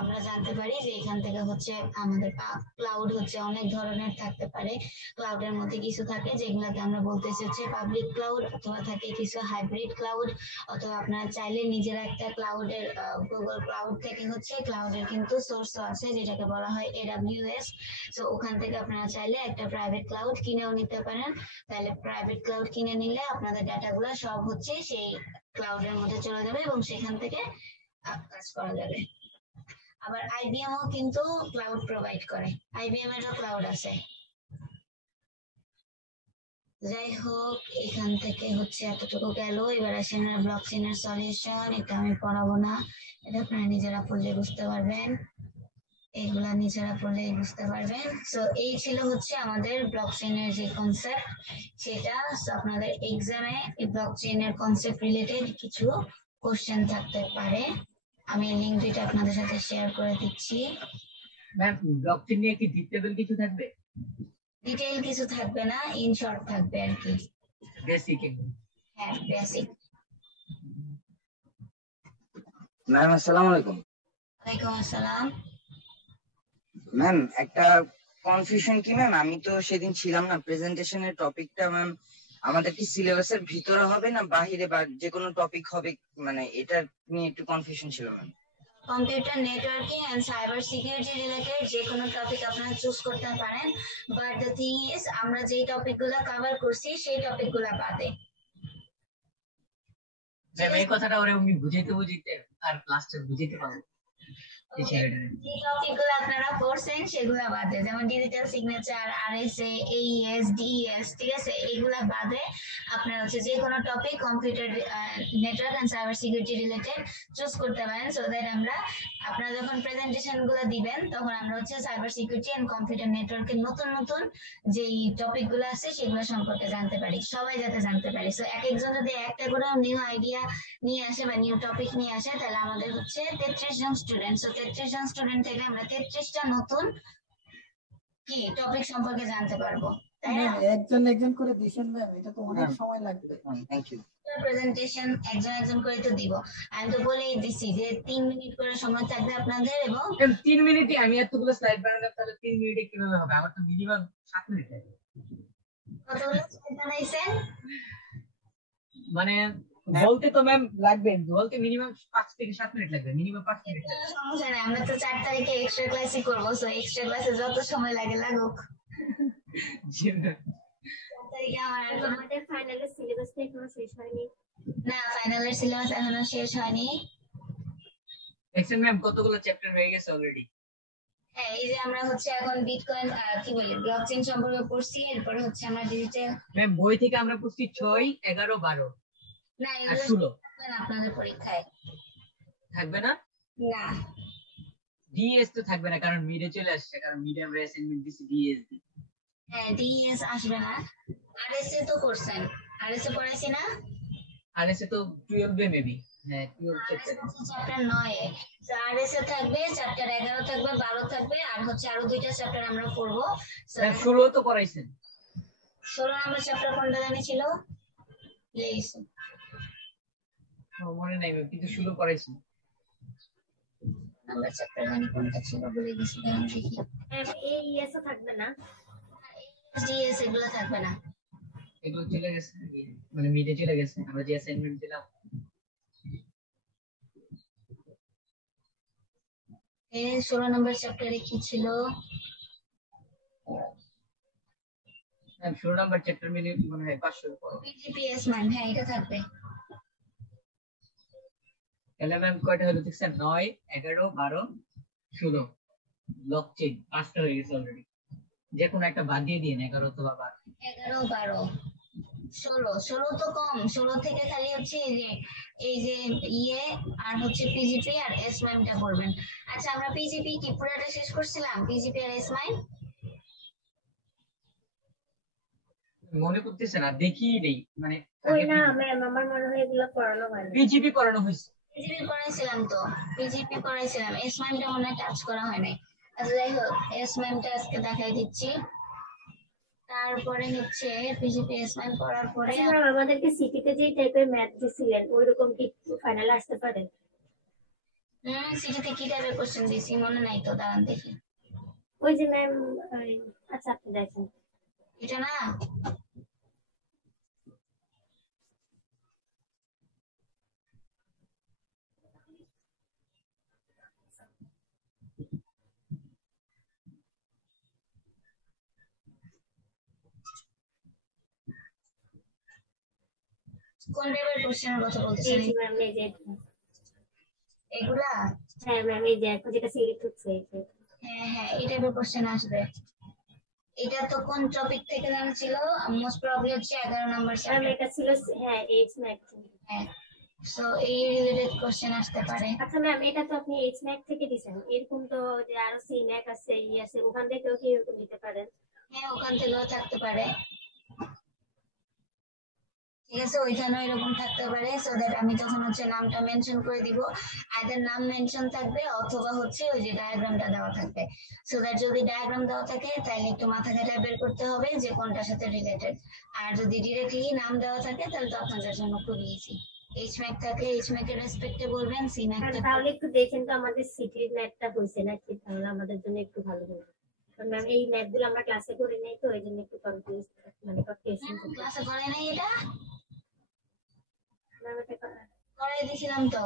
আমরা জানতে পারি যে এখান থেকে হচ্ছে আমাদের ক্লাউড হচ্ছে অনেক ধরনের থাকতে পারে। ক্লাউডের মধ্যে কিছু থাকে যেগুলোকে আমরা বলতেছি হচ্ছে পাবলিক ক্লাউড, অথবা থাকে কিছু হাইব্রিড ক্লাউড, অথবা আপনারা চাইলে নিজেরা একটা ক্লাউডের গুগল ক্লাউড থেকে হচ্ছে ক্লাউডের কিন্তু সোর্সও আছে যেটাকে বলা হয় AWS। সো ওখান থেকে আপনারা চাইলে একটা প্রাইভেট ক্লাউড কিনেও নিতে পারেন। তাহলে প্রাইভেট ক্লাউড কিনে নিলে আপনাদের ডাটাগুলো সব হচ্ছে সেই ক্লাউডের মধ্যে চলে যাবে এবং সেখান থেকে কাজ করা যাবে। আবার IBM ও কিন্তু ক্লাউড প্রোভাইড করে, IBM এরও ক্লাউড আছে। যাই হোক, এখান থেকে হচ্ছে এতটুকু গেল। এবার আসেন ব্লকচেইনের সলিউশন। এটা আমি পড়াবো না, এটা আপনারা নিজেরা পড়লে বুঝতে পারবেন, এগুলা নিজেরা পড়লেই বুঝতে পারবেন। সো এই ছিল হচ্ছে আমাদের ব্লকচেইনের যে কনসেপ্ট সেটা। আপনাদের এক্সামে এই ব্লকচেইনের কনসেপ্ট রিলেটেড কিছু কোশ্চেন থাকতে পারে, আমি লিংক দুইটা আপনাদের সাথে শেয়ার করে দিচ্ছি। ম্যাম ব্লকচেইন নিয়ে কি ডিটেইল কিছু থাকবে? ডিটেইল কিছু থাকবে না, ইন শর্ট থাকবে আর কি, বেসিক। হ্যাঁ বেসিক। ম্যাম আসসালামু আলাইকুম। ওয়ালাইকুম আসসালাম। ম্যাম একটা কনফিউশন কি ম্যাম, আমি তো সেদিন ছিলাম না, প্রেজেন্টেশনের টপিকটা ম্যাম আমাদের কি সিলেবাসের ভিতরে হবে না বাহিরে বা যে কোনো টপিক হবে, মানে এটা নিয়ে একটু কনফিউশন ছিল ma'am. Computer networking and cyber security related যে কোনো টপিক আপনারা চুজ করতে পারেন, বাট দ্য থিং ইজ আমরা যেই টপিকগুলো কভার করছি সেই টপিকগুলো বাদে। ম্যাম এই কথাটা ওরে উনি বুঝাইতে আর ক্লাসটা বুঝাইতে পারবো। যে টপিকগুলো আপনারা পড়ছেন সেগুলো বাদে, যেমন digital signature, RSA, AES, DES, ঠিক আছে, এইগুলা বাদে আপনারা হচ্ছে যে কোনো topic computer network and cyber security related choose করতে পারেন। সো দ্যাট আমরা আপনারা যখন প্রেজেন্টেশন গুলো দিবেন তখন আমরা হচ্ছে সাইবার সিকিউরিটি এন্ড কম্পিউটার নেটওয়ার্কের নতুন নতুন যেই টপিক গুলো আছে সেগুলো সম্পর্কে জানতে পারি, সবাই যাতে জানতে পারি। সো এক একজন যদি একটা করে নিউ আইডিয়া নিয়ে আসে বা নিউ টপিক নিয়ে আসে, তাহলে আমাদের হচ্ছে 33 জন স্টুডেন্ট। সো 33 জন স্টুডেন্ট থেকে আমরা 33টা নতুন কি টপিক সম্পর্কে জানতে পারবো, তাই না? ম্যাম একজন একজন করে দিছেন ম্যাম, এটা তো অনেক সময় লাগবে। Thank you. প্রেজেন্টেশন একজন একজন করে তো দিব, আমি তো বলেই দিছি যে 3 মিনিট করে সময় থাকবে আপনাদের। এবং 3 মিনিটে আমি এতগুলো স্লাইড বানালাম, তাহলে 3 মিনিটে কিভাবে হবে? আমার তো মিনিমাম 7 মিনিট লাগবে। কতগুলো slide বানাইছেন? মানে বলতে তো ম্যাম লাগবে, বলতে মিনিমাম 5 থেকে 7 মিনিট লাগবে, মিনিমাম 5 মিনিট লাগবে। কোনো সমস্যা নাই, আমরা তো 4 তারিখে এক্সট্রা ক্লাসই করবো, সো এক্সট্রা ক্লাসে যত সময় লাগে লাগুক। জি ম্যাম। 4 তারিখে আমার এখন আমাদের ফাইনালের সিলেবাসটা এখনো শেষ হয়নি। না, ফাইনালের সিলেবাস এখনো শেষ হয়নি। দেখছেন ম্যাম কতগুলো চ্যাপ্টার হয়ে গেছে অলরেডি। হ্যাঁ, এই যে আমরা হচ্ছে এখন বিটকয়েন কি বলি ব্লকচেইন সম্পর্কে পড়ছি, এরপরে হচ্ছে আমরা ডিজিটাল। ম্যাম বই থেকে আমরা পড়ছি 6, 11, 12 না, আর এগুলো 16 থাকবে না আপনাদের পরীক্ষায়। থাকবে না। না, ডিএস তো থাকবে না, কারণ মিডে চলে আসছে, কারণ মিডে আমরা অ্যাসাইনমেন্ট দিছি ডিএস দি। হ্যাঁ ডিএস আসবে না। আরএস এ তো করছেন, আরএস এ পড়াইছি না? আর এসে তো 12 এ মেবি। হ্যাঁ 12 চ্যাপ্টার। চ্যাপ্টার 9 এ আরএস এ থাকবে, চ্যাপ্টার 11 থাকবে, 12 থাকবে, আর হচ্ছে আরো 2টা চ্যাপ্টার আমরা পড়বো। ম্যাম 16 তো পড়াইছেন। 16 নম্বর চ্যাপ্টার কোনটা জানি ছিল, লিখছি মনে নাই ম্যাম, কিন্তু 16 পড়াইছেন। নাম্বার চ্যাপ্টার জানি কোনটা ছিল, ভুলে গেছি। আমি দেখি এই ইএসও থাকবে না, ডিএস এগুলো থাকবে না। এগুলো চলে গেছে, মানে মিডে চলে গেছে, আমরা যে অ্যাসাইনমেন্ট দিলাম। এই 16 নম্বর চ্যাপ্টারে কি ছিল? ম্যাম 16 নাম্বার চ্যাপ্টার মিলে মনে হয় 500 এর পর। পিজিপিএস মান, হ্যাঁ এটা থাকবে। তাহলে ম্যাম কয়টা হলো দেখছেন? 9, 11, 12, 16 ব্লকচেইন 5টা হয়ে গেছে অলরেডি। যে কোনো একটা বাদ দিয়ে দিন, 11 অথবা 12। 11, 12, 16 তো কম। 16 থেকে খালি হচ্ছে এই যে ইয়ে আর হচ্ছে পিজিপি আর এস টা পড়বেন। আচ্ছা, আমরা পিজিপি কি পুরোটা শেষ করছিলাম? পিজিপি আর এস মনে করতেছে না, দেখি নেই মানে। ওই না ম্যাম, আমার মনে হয় এগুলো পড়ানো হয়নি। পিজিপি করানো হয়েছে। পিজিপি করাইছিলাম তো, পিজিপি করাইছিলাম, এস টা মনে হয় টাচ করা হয় নাই। আচ্ছা যাই হোক, এস টা আজকে দেখাই দিচ্ছি। তারপরে হচ্ছে পিজিপি এস করার পরে আচ্ছা ম্যাম, আমাদেরকে সিটিতে যে টাইপের ম্যাথ দিছিলেন ওইরকম কি ফাইনালে আসতে পারে? সিটিতে কি টাইপের কোশ্চেন দিছি মনে নাই তো, দাঁড়ান দেখি। ওই যে ম্যাম, আচ্ছা আপনি দেখেন। এটা না, কোন টাইপের কোশ্চেনের কথা বলতেছেন? এই যে ম্যাম, এই যে এগুলা? হ্যাঁ ম্যাম, এই যে এখন যেটা সিলেক্ট হচ্ছে হ্যাঁ হ্যাঁ, এই টাইপের কোশ্চেন আসবে। এটা তো কোন টপিক থেকে জানা ছিল? মোস্ট প্রবাবলি হচ্ছে 11 নম্বর ম্যাম, চ্যাপ্টার। এটা ছিল হ্যাঁ এইচ ম্যাথ। হ্যাঁ, সো এই রিলেটেড কোশ্চেন আসতে পারে। আচ্ছা ম্যাম, এটা তো আপনি এইচ ম্যাথ থেকে দিয়েছেন, এরকম তো যে আরো সি ম্যাথ আছে, ই আছে, ওখান থেকেও কি এরকম দিতে পারেন? হ্যাঁ, ওখান থেকেও থাকতে পারে। ঠিক আছে, ওইখানেও এরকম থাকতে পারে। সো দ্যাট আমি তখন হচ্ছে নামটা মেনশন করে দিব, আইদার নাম মেনশন থাকবে অথবা হচ্ছে ওই যে ডায়াগ্রামটা দেওয়া থাকবে। সো দ্যাট যদি ডায়াগ্রাম দেওয়া থাকে তাহলে একটু মাথা খাটায় বের করতে হবে যে কোনটার সাথে রিলেটেড। আর যদি ডিরেক্টলি নাম দেওয়া থাকে তাহলে তো আপনাদের জন্য খুব ইজি। এইচ ম্যাক থাকলে এইচ ম্যাক এর রেসপেক্টে বলবেন, সি ম্যাক তাহলে একটু দেখেন তো আমাদের সিটির ম্যাথটা হয়েছে নাকি, তাহলে আমাদের জন্য একটু ভালো হবে। ম্যাম এই ম্যাথ গুলো আমরা ক্লাসে করে নেই তো, এই জন্য একটু কনফিউজ, মানে কনফিউশন ক্লাসে করে নাই। এটা ম্যাম, এটা করাই দিয়েছিলাম তো।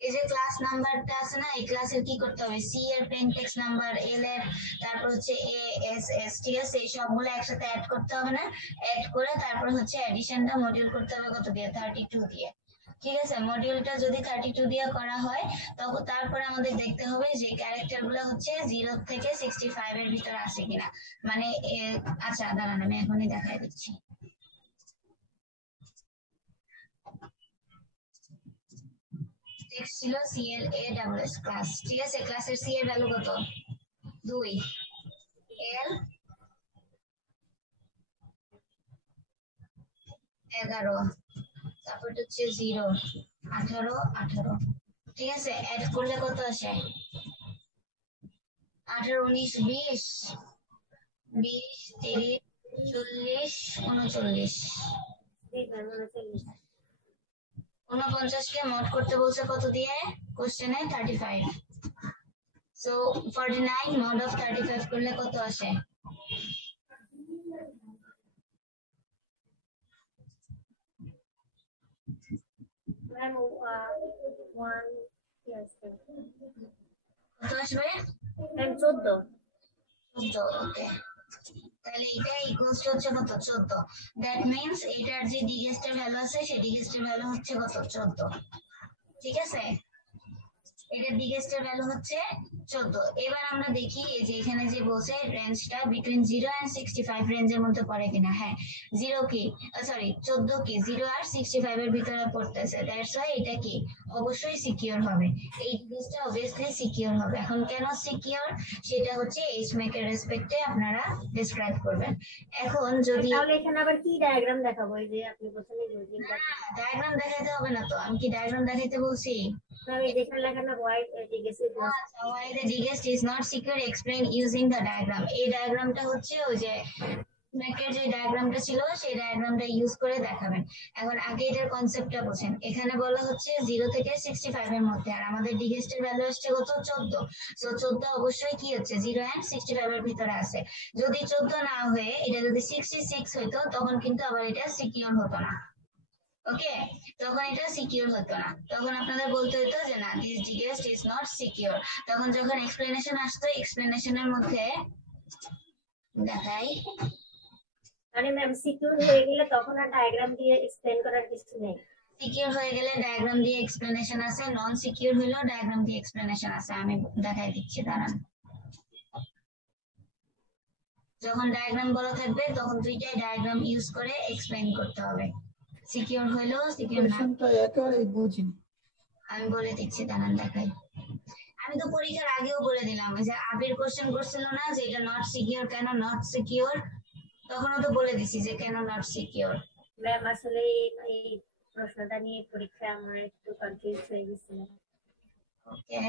এই যে ক্লাস নাম্বারটা আছে না, এই ক্লাসের কি করতে হবে? সি এর প্লেন টেক্সট নাম্বার, এল এর, তারপর হচ্ছে এ এস এস, ঠিক আছে? এই সবগুলো একসাথে অ্যাড করতে হবে না? অ্যাড করে তারপর হচ্ছে অ্যাডিশনটা মডিউল করতে হবে কত দিয়ে? 32 দিয়ে। ঠিক আছে, মডিউলটা যদি 32 দিয়ে করা হয় তখন তারপরে আমাদের দেখতে হবে যে ক্যারেক্টার গুলো হচ্ছে 0 থেকে 65 এর ভিতরে আছে কিনা। মানে আচ্ছা দাঁড়ান, আমি এখনই দেখাই দিচ্ছি। টেক্সট ছিল CLASS ক্লাস, ঠিক আছে? ক্লাসের সি এর ভ্যালু কত? 2, এল 11, তারপর হচ্ছে 0, 18, 18, ঠিক আছে? অ্যাড করলে কত আসে? 18, 19, 20, 20, 30, 40, 39। এই ম্যাম 39। 49 কে মড করতে বলছে কত দিয়ে কোশ্চেনে 35। সো 49 মড অফ 35 করলে কত আসে? ম্যাম 1 yes কত আসবে? ম্যাম 14। 14। ওকে, তাহলে এটা ইকুয়ালস টু হচ্ছে কত? 14। দ্যাট মিন্স এটার যে ডিগেস্টের ভ্যালু আছে সেই ডিগেস্টের ভ্যালু হচ্ছে কত? 14। ঠিক আছে, এটার ডিগেস্টের ভ্যালু হচ্ছে 14। এবার আমরা দেখি এই যে এখানে যে বলছে রেঞ্জটা বিটুইন 0 এন্ড 65 রেঞ্জের মধ্যে পড়ে কিনা। হ্যাঁ, 0 কি সরি 14 কি 0 আর 65 এর ভিতরে পড়তেছে, দ্যাটস ওয়াই এটা কি অবশ্যই সিকিউর হবে। এই ডিগেস্টটা অবভিয়াসলি সিকিউর হবে। এখন কেন সিকিউর সেটা হচ্ছে এইচম্যাক এর রেসপেক্টে আপনারা ডেসক্রাইব করবেন। এখন যদি তাহলে এখানে আবার কি ডায়াগ্রাম দেখাবো? এই যে আপনি প্রথমে লজিংটা ডায়াগ্রাম দেখাইতে হবে না তো, আমি কি ডায়াগ্রাম দেখাইতে বলছি? ম্যাম এই যেখানে লেখা না white ডিগেসি Why the digest is not secure explain using the diagram. এই ডায়াগ্রামটা হচ্ছে ওই যে ম্যাকের যে ডায়াগ্রামটা ছিল সেই ডায়াগ্রামটা ইউজ করে দেখাবেন। এখন আগে এটার কনসেপ্টটা বোঝেন। এখানে বলা হচ্ছে 0 থেকে 65 এর মধ্যে, আর আমাদের ডিগেস্টের ভ্যালু আসছে কত? 14। সো 14 অবশ্যই কি হচ্ছে 0 এন্ড 65 এর ভিতরে আছে। যদি 14 না হয়ে এটা যদি 66 হইতো তখন কিন্তু আবার এটা সিকিউর হতো না। ওকে, তখন এটা সিকিউর হতো না, তখন আপনাদের বলতে হতো যে না দিস ডিগেস্ট ইজ নট সিকিউর। তখন যখন এক্সপ্লেনেশন আসতো এক্সপ্লেনেশনের মধ্যে দেখাই মানে ম্যাম সিকিউর হয়ে গেলে তখন আর ডায়াগ্রাম দিয়ে এক্সপ্লেন করার কিছু নেই। সিকিউর হয়ে গেলে ডায়াগ্রাম দিয়ে এক্সপ্লেনেশন আছে, নন সিকিউর হলেও ডায়াগ্রাম দিয়ে এক্সপ্লেনেশন আছে। আমি দেখাই দিচ্ছি, দাঁড়ান। যখন ডায়াগ্রাম বলা থাকবে তখন দুইটাই ডায়াগ্রাম ইউজ করে এক্সপ্লেন করতে হবে, সিকিউর হলেও সিকিউর না। কোশ্চেনটা একেবারে বুঝিনি। আমি বলে দিচ্ছি, দাঁড়ান দেখাই। আমি তো পরীক্ষার আগেও বলে দিলাম যে আবির কোশ্চেন করছিল না যে এটা নট সিকিউর, কেন নট সিকিউর, তখনও তো বলে দিছি যে কেন নট সিকিউর। ম্যাম আসলে এই প্রশ্নটা নিয়ে পরীক্ষা আমার একটু কনফিউজ হয়ে গেছিল। ওকে,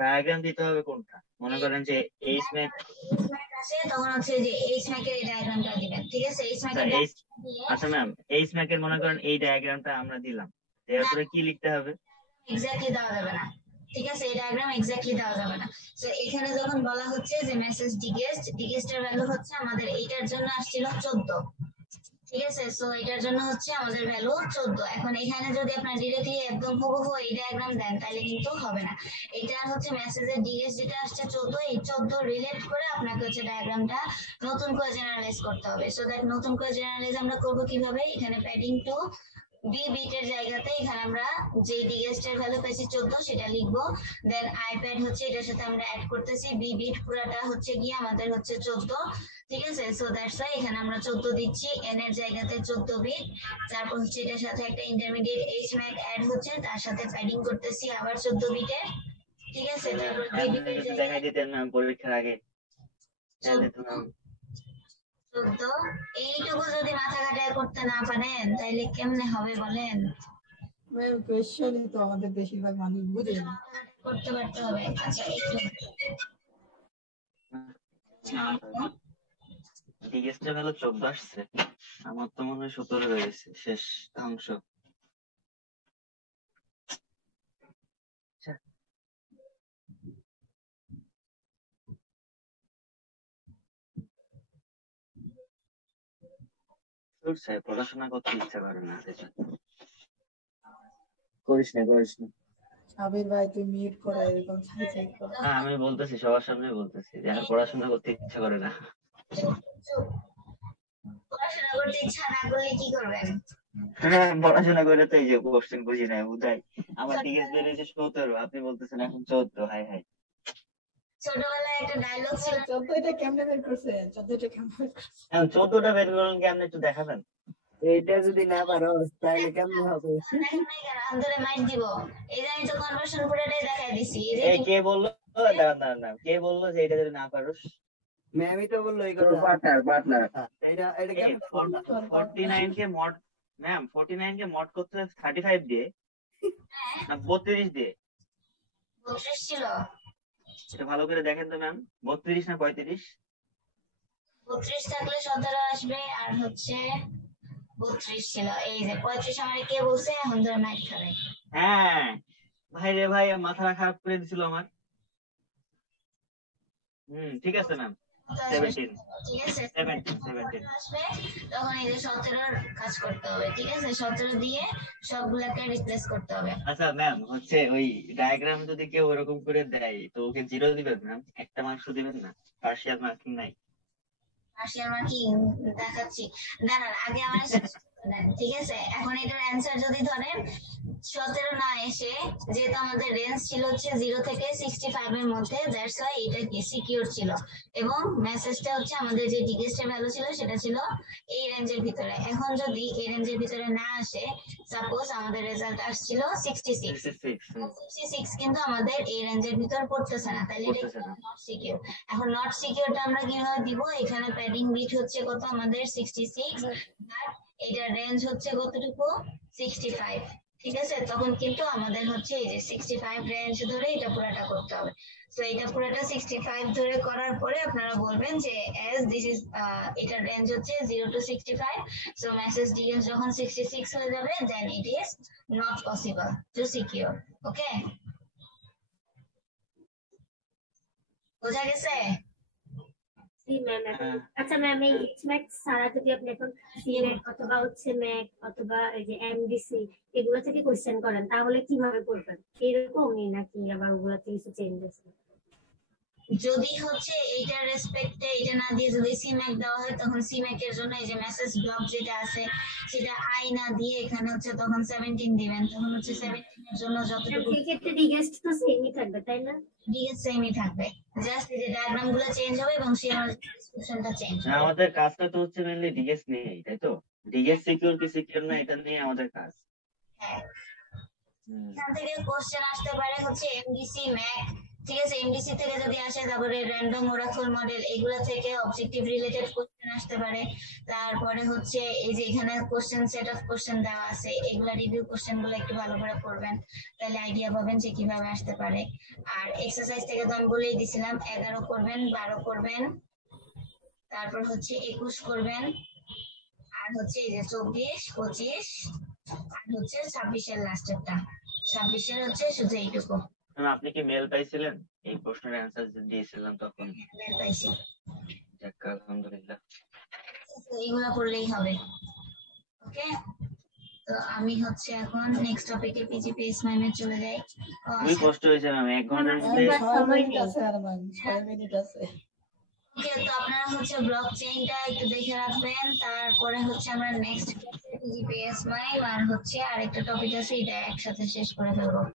ডায়াগ্রাম দিতে হবে কোনটা? মনে করেন যে এইচ ম্যাক আসে তখন হচ্ছে যে এইচ ম্যাকের এই ডায়াগ্রামটা দিবেন। ঠিক আছে, এইচ ম্যাকের আচ্ছা ম্যাম, এইচ ম্যাকের মনে করেন এই ডায়াগ্রামটা আমরা দিলাম, এরপরে কি লিখতে হবে? এক্স্যাক্টলি দেওয়া যাবে না। ঠিক আছে, এই ডায়াগ্রাম এক্স্যাক্টলি দেওয়া যাবে না। তো এখানে যখন বলা হচ্ছে যে মেসেজ ডিগেস্টের ভ্যালু হচ্ছে আমাদের এইটার জন্য আসছিল 14। ঠিক আছে, সো এটার জন্য হচ্ছে আমাদের ভ্যালু 14। এখন এখানে যদি আপনার ডিরেক্টলি একদম হুবহু এই ডায়াগ্রাম দেন তাহলে কিন্তু হবে না। এটা হচ্ছে মেসেজের ডিএস যেটা আসছে 14, এই 14 রিলেট করে আপনাকে হচ্ছে ডায়াগ্রামটা নতুন করে জেনারেলাইজ করতে হবে। সো দ্যাট নতুন করে জেনারেলাইজ আমরা করব কিভাবে? এখানে প্যাডিং টু বি বিটের জায়গাতে এখানে আমরা যে ডিএসটের ভ্যালু পেয়েছি 14 সেটা লিখবো। দেন আইপ্যাড হচ্ছে এটার সাথে আমরা অ্যাড করতেছি, বি বিট পুরাটা হচ্ছে গিয়ে আমাদের হচ্ছে 14। ঠিক আছে, সো দ্যাটস ওয়াই এখানে আমরা 14 দিচ্ছি, এন এর জায়গাতে 14 বিট। তারপর হচ্ছে এটার সাথে একটা ইন্টারমিডিয়েট এইচ ম্যাক অ্যাড হচ্ছে, তার সাথে প্যাডিং করতেছি আবার 14 বিটের। ঠিক আছে, তারপর বি বিটের একটু জায়গায় দেখাই দিতেন ম্যাম পরীক্ষার আগে, তাহলে তো ম্যাম 14। এইটুকু যদি মাথা কাটায় করতে না পারেন তাইলে কেমনে হবে বলেন? ম্যাম কোশ্চেনই তো আমাদের বেশিরভাগ মানুষ বুঝে না। করতে পারতে হবে। আচ্ছা একটু ডিএসটা ভ্যালু 14 আসছে, আমার তো মনে হয় 17 হয়ে গেছে শেষ অংশ। পড়াশোনা করতে ইচ্ছা করে না, করিস না করিস না। সাবির ভাই তুই মিউট করে এরকম ছাই ছাই কর। হ্যাঁ আমি বলতেছি, সবার সামনে বলতেছি যে আর পড়াশোনা করতে ইচ্ছা করে না। পড়াশোনা করতে ইচ্ছা না করলে কি করবেন? হ্যাঁ পড়াশোনা করে তো এই যে কোশ্চেন বুঝি না বুঝাই, আমার ডিএস বেড়েছে 17, আপনি বলতেছেন এখন 14। হাই হাই, ছোটবেলায় একটা ডায়লগ ছিল, 14টা কেমনে বের করছে? 14টা কেমনে বের করছে? 14টা বের করুন কেমনে একটু দেখাবেন? এইটা যদি না পারো তাহলে কেমন হবে? দেখেন নাই কেন আন্দরে মাইট দিব? এই যে আমি তো কনভার্সন পুরোটাই দেখাই দিছি। এই যে এই কে বললো? দাঁড়ান দাঁড়ান দাঁড়ান, কে বললো যে এটা যদি না পারোস? ম্যামই তো বললো এই কথা। পার্টনার এটা এটা এই 49 কে মড, ম্যাম 49 কে মড করতে হবে 35 দিয়ে না 32 দিয়ে? 32 ছিল। এটা ভালো করে দেখেন তো ম্যাম, 32 না 35? 32 থাকলে 17 আসবে, আর হচ্ছে 32 ছিল। এই যে 35 আমার কে বলছে, এখন ধরে মাইক খাবে। হ্যাঁ ভাই রে ভাই, মাথা খারাপ করে দিছিল আমার। ঠিক আছে ম্যাম, 17 ঠিক আছে, 17 আসবে তখন এই যে 17 কাজ করতে হবে। ঠিক আছে, 17 দিয়ে সবগুলাকে রিপ্লেস করতে হবে। আচ্ছা ম্যাম, হচ্ছে ওই ডায়াগ্রাম যদি কেউ ওরকম করে দেয় তো ওকে 0 দিবেন ম্যাম, একটা মার্কস দিবেন না? পার্শিয়াল মার্কিং নাই? পার্শিয়াল মার্কিং দেখাচ্ছি, দাঁড়ান আগে আমার ঠিক আছে। এখন এটার অ্যান্সার যদি ধরেন 17 না এসে, যেহেতু আমাদের রেঞ্জ ছিল হচ্ছে 0 থেকে 65 এর মধ্যে, দ্যাটস ওয়াই এটা কি সিকিউর ছিল, এবং মেসেজটা হচ্ছে আমাদের যে ডিগেস্ট এর ভ্যালু ছিল সেটা ছিল এই রেঞ্জের ভিতরে। এখন যদি এই রেঞ্জের ভিতরে না আসে, সাপোজ আমাদের রেজাল্ট আসছিল 66, 66 কিন্তু আমাদের এই রেঞ্জের ভিতর পড়তেছে না, তাহলে এটা নট সিকিউর। এখন নট সিকিউরটা আমরা কিভাবে দিব? এখানে প্যাডিং বিট হচ্ছে কত আমাদের 66, আর এটার রেঞ্জ হচ্ছে কতটুকু 65। ঠিক আছে, তখন কিন্তু আমাদের হচ্ছে এই যে 65 রেঞ্জ ধরে এটা পুরাটা করতে হবে। সো এটা পুরাটা 65 ধরে করার পরে আপনারা বলবেন যে as this is এটার রেঞ্জ হচ্ছে 0 to 65, সো মেসেজ ডিএস যখন 66 হয়ে যাবে then it is not possible to secure. ওকে, বোঝা গেছে? জি ম্যাম। আচ্ছা ম্যাম, এই ম্যাক সারা যদি আপনি এখন সিএমএক অথবা হচ্ছে ম্যাক অথবা এই যে এমডিসি এগুলো থেকে কোশ্চেন করেন, তাহলে কিভাবে করবেন? এরকমই নাকি আবার ওগুলাতে কিছু চেঞ্জ আছে? যদি হচ্ছে এইটার রেসপেক্টে এটা না দিয়ে যদি সিম্যাক দেওয়া হয়, তখন সিম্যাক এর জন্য এই যে মেসেজ ব্লক যেটা আছে সেটা আই না দিয়ে এখানে হচ্ছে তখন 17 দিবেন। তখন হচ্ছে 17 এর জন্য যতটুকু সেই ক্ষেত্রে ডিগেস্ট তো সেমই থাকবে, তাই না? ডিএস সেমই থাকবে, জাস্ট এই যে ডায়াগ্রাম গুলো চেঞ্জ হবে এবং সেই ডেসক্রিপশনটা চেঞ্জ হবে। আমাদের কাজটা তো হচ্ছে মেইনলি ডিগেস নিয়ে, তাই তো? ডিগেস সিকিউর কি সিকিউর না এটা নিয়ে আমাদের কাজ। হ্যাঁ, এখান থেকে কোশ্চেন আসতে পারে হচ্ছে এমডিসি ম্যাক। ঠিক আছে, এমডিসি থেকে যদি আসে, তারপরে র্যান্ডম ওরাকল মডেল, এগুলো থেকে অবজেক্টিভ রিলেটেড কোশ্চেন আসতে পারে। তারপরে হচ্ছে এই যে এখানে কোশ্চেন সেট অফ কোশ্চেন দেওয়া আছে, এগুলা রিভিউ কোশ্চেন গুলো একটু ভালো করে পড়বেন, তাহলে আইডিয়া পাবেন যে কিভাবে আসতে পারে। আর এক্সারসাইজ থেকে তো আমি বলেই দিছিলাম 11 করবেন, 12 করবেন, তারপর হচ্ছে 21 করবেন, আর হচ্ছে এই যে 24, 25, আর হচ্ছে 26 এর লাস্টেরটা। 26 এর হচ্ছে শুধু এইটুকু। আপনি কি মেল পাইছিলেন এই প্রশ্নের অ্যান্সার দিয়েছিলাম তখন? মেল পাইছি। যাক, আলহামদুলিল্লাহ। এইগুলা করলেই হবে। ওকে, তো আমি হচ্ছে এখন নেক্সট টপিকে পিজিপিএস মাইনে চলে যাই। খুবই কষ্ট হয়েছে ম্যাম, 1 ঘন্টার মধ্যে। 6 মিনিট আছে আর ম্যাম, 6 মিনিট আছে। ওকে, তো আপনারা হচ্ছে ব্লক চেইনটা একটু দেখে রাখবেন, তারপরে হচ্ছে আমরা নেক্সট পিজিপিএস মাইন আর হচ্ছে আরেকটা টপিক আছে, এটা একসাথে শেষ করে ফেলবো।